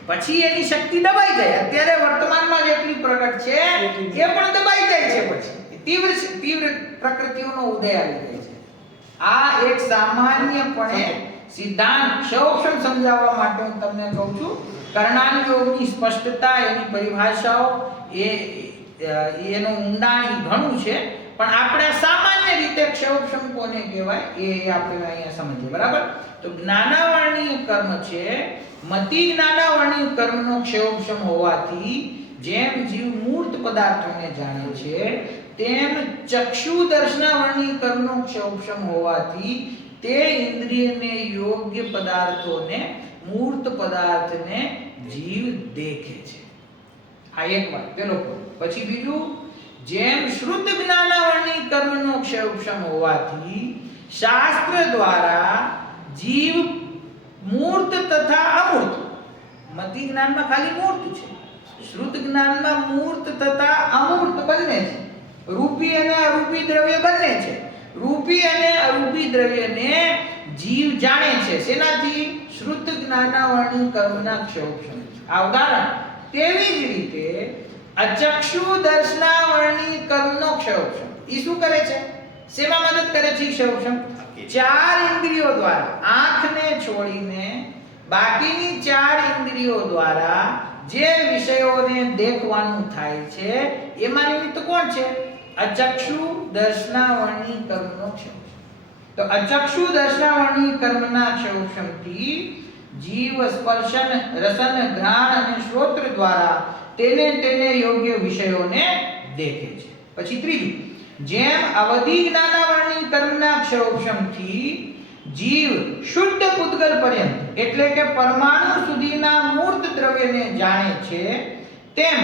પછી એની શક્તિ દબાઈ જાય. અત્યારે વર્તમાનમાં જેટલી પ્રગટ છે એ પણ દબાઈ જાય છે. પછી તીવ્ર પ્રકૃતિઓનો ઉદય આવી જાય છે. આ એક સામાન્યપણે સિદ્ધાંત ક્ષૌક્ષમ સમજાવવા માટે હું તમને કહું છું. કર્ણાંગ યોગની સ્પષ્ટતા, એની પરિભાષાઓ, એનું ઊંડાણ ઘણું છે, પણ આપણે સામાન્ય રીતે ક્ષૌક્ષમ કોને કહેવાય એ આપણે અહીંયા સમજીએ. બરાબર? તો જ્ઞાનાવરણીય કર્મ છે, મતિ જ્ઞાનાવરણીય કર્મનો ક્ષૌક્ષમ હોવાથી જેમ જીવ મૂર્ત પદાર્થોને જાણે છે, તેમ ચક્ષુ દર્શનાવરણીય કર્મનો ક્ષૌક્ષમ હોવાથી તે ઇન્દ્રિયને યોગ્ય પદાર્થોને, મૂર્ત પદાર્થને જીવ દેખે છે. આ એક વાત, પેલો point. પછી બીજું, જેમ શ્રુત જ્ઞાનાવરણીય કર્મનો ક્ષૌક્ષમ હોવાથી શાસ્ત્ર દ્વારા જીવ મૂર્ત તથા અમૂર્ત, મતિ જ્ઞાનમાં ખાલી મૂર્ત છે, શ્રુત જ્ઞાનમાં મૂર્ત તથા અમૂર્ત બંને છે. રૂપી અને અરૂપી દ્રવ્ય બંને છે. રૂપી અને અરૂપી દ્રવ્યને જીવ જાણે છે. શેનાથી? શ્રુત જ્ઞાનાવરણીય કર્મના ક્ષૌક્ષમ. આ ઉદાહરણ. તેવી જ રીતે અચક્ષુ દર્શનાવરણીય કર્મનો ક્ષૌક્ષમ. ઈ શું કરે છે? શેમાં મદદ કરે છે ક્ષૌક્ષમ? 4 ઇન્દ્રિયો દ્વારા, આંખને છોડીને બાકીની 4 ઇન્દ્રિયો દ્વારા જે વિષયોને દેખવાનું થાય છે એમાં નિમિત્ત કોણ છે? અચક્ષુ દર્શનાવરણીય કર્મનો ક્ષૌક્ષમ. તો અચક્ષુ દર્શનાવરણીય કર્મના ક્ષૌક્ષમથી જીવ સ્પર્શન, રસન, ઘ્રાણ અને શ્રોત્ર દ્વારા તેને યોગ્ય વિષયોને દેખે છે. પછી ત્રીજું, જેમ અવધિ જ્ઞાનાવરણીય કર્મના ક્ષૌક્ષમથી જીવ શુદ્ધ પૂતગલ પર્યંત, એટલે કે પરમાણુ સુધીના મૂર્ત દ્રવ્યને જાણે છે, તેમ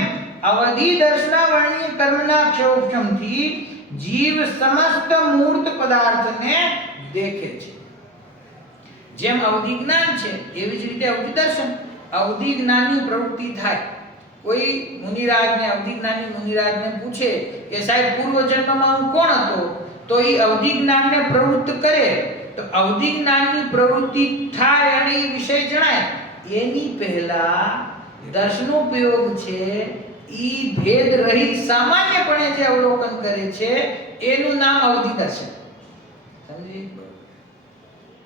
અવધિ દર્શનાવરણીય કર્મના ક્ષૌક્ષમથી જીવ સમસ્ત મૂર્ત પદાર્થને દેખે છે. જેમ અવધિ જ્ઞાન છે એવી જ રીતે અવધિ દર્શન. અવધિ જ્ઞાનની પ્રવૃત્તિ થાય. કોઈ મુનિરાજને, અવધિ જ્ઞાની મુનિરાજને પૂછે કે સાહેબ પૂર્વજન્મમાં હું કોણ હતો, તો એ અવધિ જ્ઞાનને પ્રવૃત્ત કરે તો અવધિ જ્ઞાનની પ્રવૃત્તિ થાય અને એ વિષય જણાય એની પહેલા દર્શનોપયોગ છે, ઈ ભેદ રહિત સામાન્યપણે જે અવલોકન કરે છે એનું નામ અવધિ દર્શન. સમજી?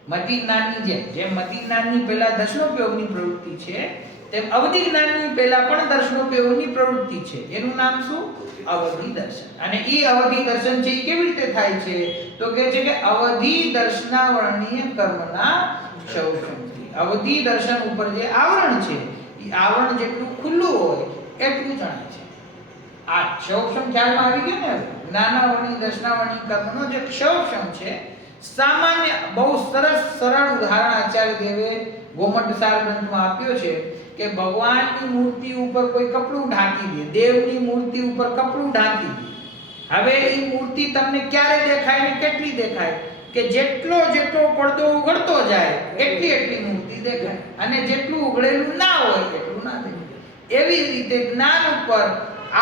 મતિ જ્ઞાનની જેમ મતિ જ્ઞાનની પહેલા દર્શનોપયોગની પ્રવૃત્તિ છે, તેમ અવધિ જ્ઞાનની પહેલા પણ દર્શનોપયોગની પ્રવૃત્તિ છે. એનું નામ શું? અવધિ દર્શન. અને ઈ અવધિ દર્શન છે ઈ કેવી રીતે થાય છે? તો કહે છે કે અવધિ દર્શનાવરણીય કર્મના ક્ષૌક્ષમથી. અવધિ દર્શન ઉપર જે આવરણ છે ઈ આવરણ જેટલું ખુલ્લું હોય એટલું જણાય છે. આ ક્ષૌક્ષમ ખ્યાલમાં આવી ગયો ને? જ્ઞાનાવરણીય દર્શનાવરણીય કર્મનો જે ક્ષૌક્ષમ છે, સામાન્ય બહુ સરસ સરળ ઉદાહરણ આચાર્ય દેવે ગોમટસાર ગ્રંથમાં આપ્યો છે કે ભગવાનની મૂર્તિ ઉપર કોઈ કપડું ઢાંકી દે, દેવની મૂર્તિ ઉપર કપડું ઢાંકી દે. હવે એ મૂર્તિ તમને ક્યારે દેખાય ને કેટલી દેખાય? કે જેટલો પડદો ઉઘડતો જાય એટલી મૂર્તિ દેખાય, અને જેટલું ઉઘડેલું ના હોય એટલું ના દેખાય. એવી જ રીતે જ્ઞાન ઉપર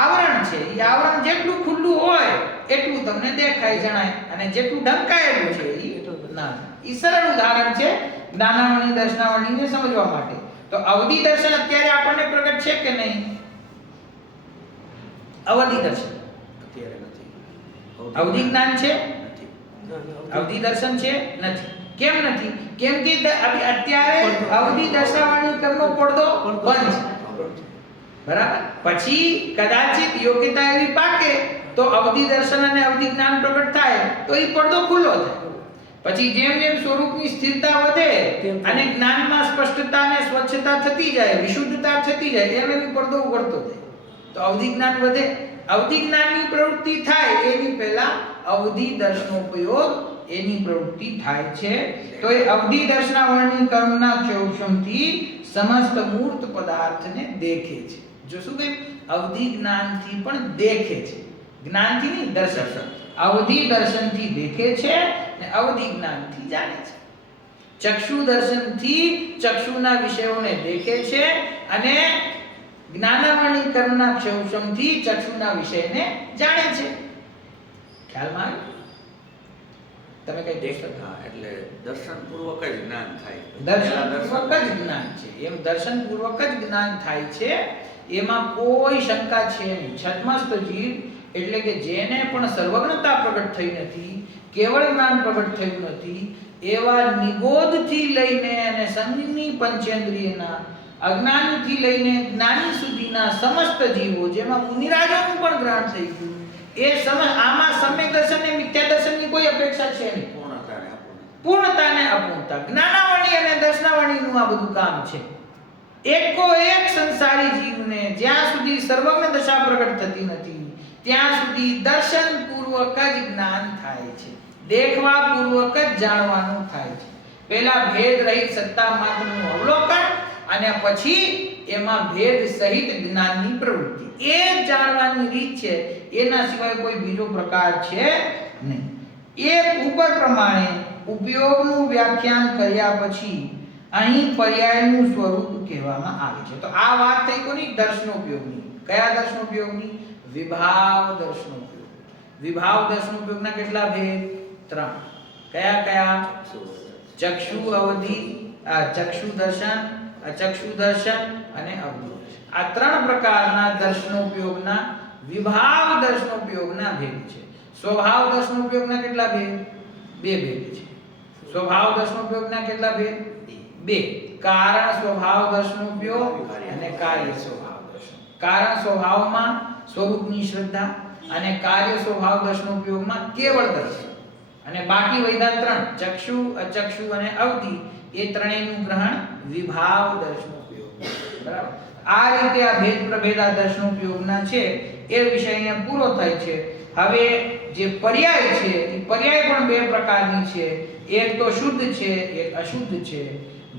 આવરણ છે, એ આવરણ જેટલું ખુલ્લું હોય એટલું તમને દેખાય, જણાય, અને જેટલું ઢંકાયેલું છે એ ના. એ સરળ ઉદાહરણ છે જ્ઞાનાવરણી દર્શનાવરણીને સમજવા માટે. તો અવધિ દર્શન અત્યારે આપણને પ્રગટ છે કે નહીં? અવધિ દર્શન અત્યારે નથી. અવધિ જ્ઞાન છે? નથી. અવધિ દર્શન છે? નથી. કેમ નથી? કેમ કે અત્યારે અવધિ દર્શનાવરણી કર્મનો પડદો બંધ છે. બરાબર? પછી કદાચિત યોગ્યતા એવી પાકે તો અવધિ દર્શન અને અવધિ જ્ઞાન પ્રગટ થાય તો એ પડદો ખુલ્લો થાય. પછી જેમ જેમ સ્વરૂપની સ્થિરતા વધે અને જ્ઞાનમાં સ્પષ્ટતા અને સ્વચ્છતા થતી જાય, વિશુદ્ધતા થતી જાય, એમ એમ પડદો ઉઘડતો જાય. તો અવધિ જ્ઞાન વધે. અવધિ જ્ઞાનની પ્રવૃત્તિ થાય એની પહેલા અવધિ દર્શનોપયોગ એની પ્રવૃત્તિ થાય છે. તો એ અવધિ દર્શનાવરણી કર્મના ક્ષૌક્ષમથી સમસ્ત મૂર્ત પદાર્થને દેખે છે. જો શું કહ્યું? અવધિ જ્ઞાનથી પણ દેખે છે, જ્ઞાનથી નહીં, દર્શન. અવધિ દર્શનથી દેખે છે અને અવધિ જ્ઞાનથી જાણે છે. ચક્ષુ દર્શનથી ચક્ષુના વિષયોને દેખે છે અને જ્ઞાનાવરણી કર્મના ક્ષૌષમથી ચક્ષુના વિષયને જાણે છે. ખ્યાલમાં આવ્યું? તમે કઈ દેખ હા, એટલે દર્શન પૂર્વક જ જ્ઞાન થાય. દર્શનપૂર્વક જ જ્ઞાન છે. એમ દર્શનપૂર્વક જ જ્ઞાન થાય છે, એમાં કોઈ શંકા છે નહીં. છદ્મસ્ત જીવ એટલે કે જેને પણ સર્વજ્ઞતા પ્રગટ થઈ નથી, કેવળ જ્ઞાન પ્રગટ થયું નથી, એવા નિગોધથી લઈને અને સંજ્ઞની પંચેન્દ્રિયના, અજ્ઞાનથી લઈને જ્ઞાની સુધીના સમસ્ત જીવો, જેમાં મુનિરાજોનું પણ ગ્રહણ થઈ ગયું, એ આમાં સમ્યક દર્શન અને મિથ્યા દર્શનની કોઈ અપેક્ષા છે નહીં. પૂર્ણતાને અપૂર્ણતા, જ્ઞાનાવરણી અને દર્શનાવરણીનું આ બધું કામ છે. એકો એક સંસારી જીવને જ્યાં સુધી સર્વજ્ઞ દશા પ્રગટ થતી નથી, ત્યાં સુધી દર્શન પૂર્વક જ જ્ઞાન થાય છે, દેખવા પૂર્વક જ જાણવાનું થાય છે. પહેલા ભેદ રહિત સત્તા માત્રનું અવલોકન અને પછી એમાં ભેદ સહિત જ્ઞાનની પ્રવૃત્તિ, એ જાણવાની રીત છે. એના સિવાય કોઈ બીજો પ્રકાર છે નહીં. એક ઉપર પ્રમાણે ઉપયોગનું વ્યાખ્યાન કર્યા પછી અહીં પર્યાયનું સ્વરૂપ કહેવામાં આવે છે. તો આ વાત થઈ કોની? દર્શનોપયોગની. કયા દર્શનોપયોગની? વિભાવ દર્શનોપયોગ. વિભાવ દર્શનોપયોગના કેટલા ભેદ? 3. કયા કયા? ચક્ષુ અવધિ, ચક્ષુ દર્શન, અચક્ષુ દર્શન અને અવધિ દર્શન. આ 3 પ્રકારના દર્શનોપયોગના વિભાવ દર્શનોપયોગના ભેદ છે. સ્વભાવ દર્શનોપયોગના કેટલા ભેદ? 2 ભેદ છે. સ્વભાવ દર્શનોપયોગના કેટલા ભેદ? 2. કારણ સ્વભાવ દર્શનોપયોગ અને કાર્ય સ્વભાવ દર્શન. કારણ સ્વભાવમાં સ્વરૂપની શ્રદ્ધા અને કાર્ય સ્વભાવ દર્શનોપયોગમાં કેવળ દર્શન. અને બાકી વધ્યા 3, ચક્ષુ, અચક્ષુ અને અવધિ, એ ત્રણેયનું ગ્રહણ વિભાવ દર્શનોપયોગ. બરાબર? આ રીતે આ ભેદ પ્રભેદ આ દર્શનોપયોગના છે એ વિષય અહીંયા પૂરો થાય છે. હવે જે પર્યાય છે, એ પર્યાય પણ 2 પ્રકારની છે. એક તો શુદ્ધ છે, એક અશુદ્ધ છે.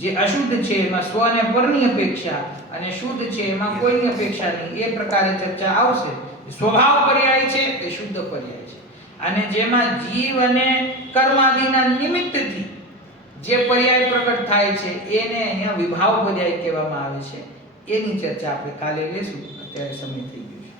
જે અશુદ્ધ છે એમાં સ્વ અને પરની અપેક્ષા, અને શુદ્ધ છે એમાં કોઈની અપેક્ષા નહીં. એ પ્રકારે ચર્ચા આવશે. સ્વભાવ પર્યાય છે એ શુદ્ધ પર્યાય છે, અને જેમાં જીવ અને કર્માદિના નિમિત્તથી જે પર્યાય પ્રગટ થાય છે એને અહીંયા વિભાવ પર્યાય કહેવામાં આવે છે. એની ચર્ચા આપણે કાલે લેશું. અત્યારે સમય થઈ ગયો છે.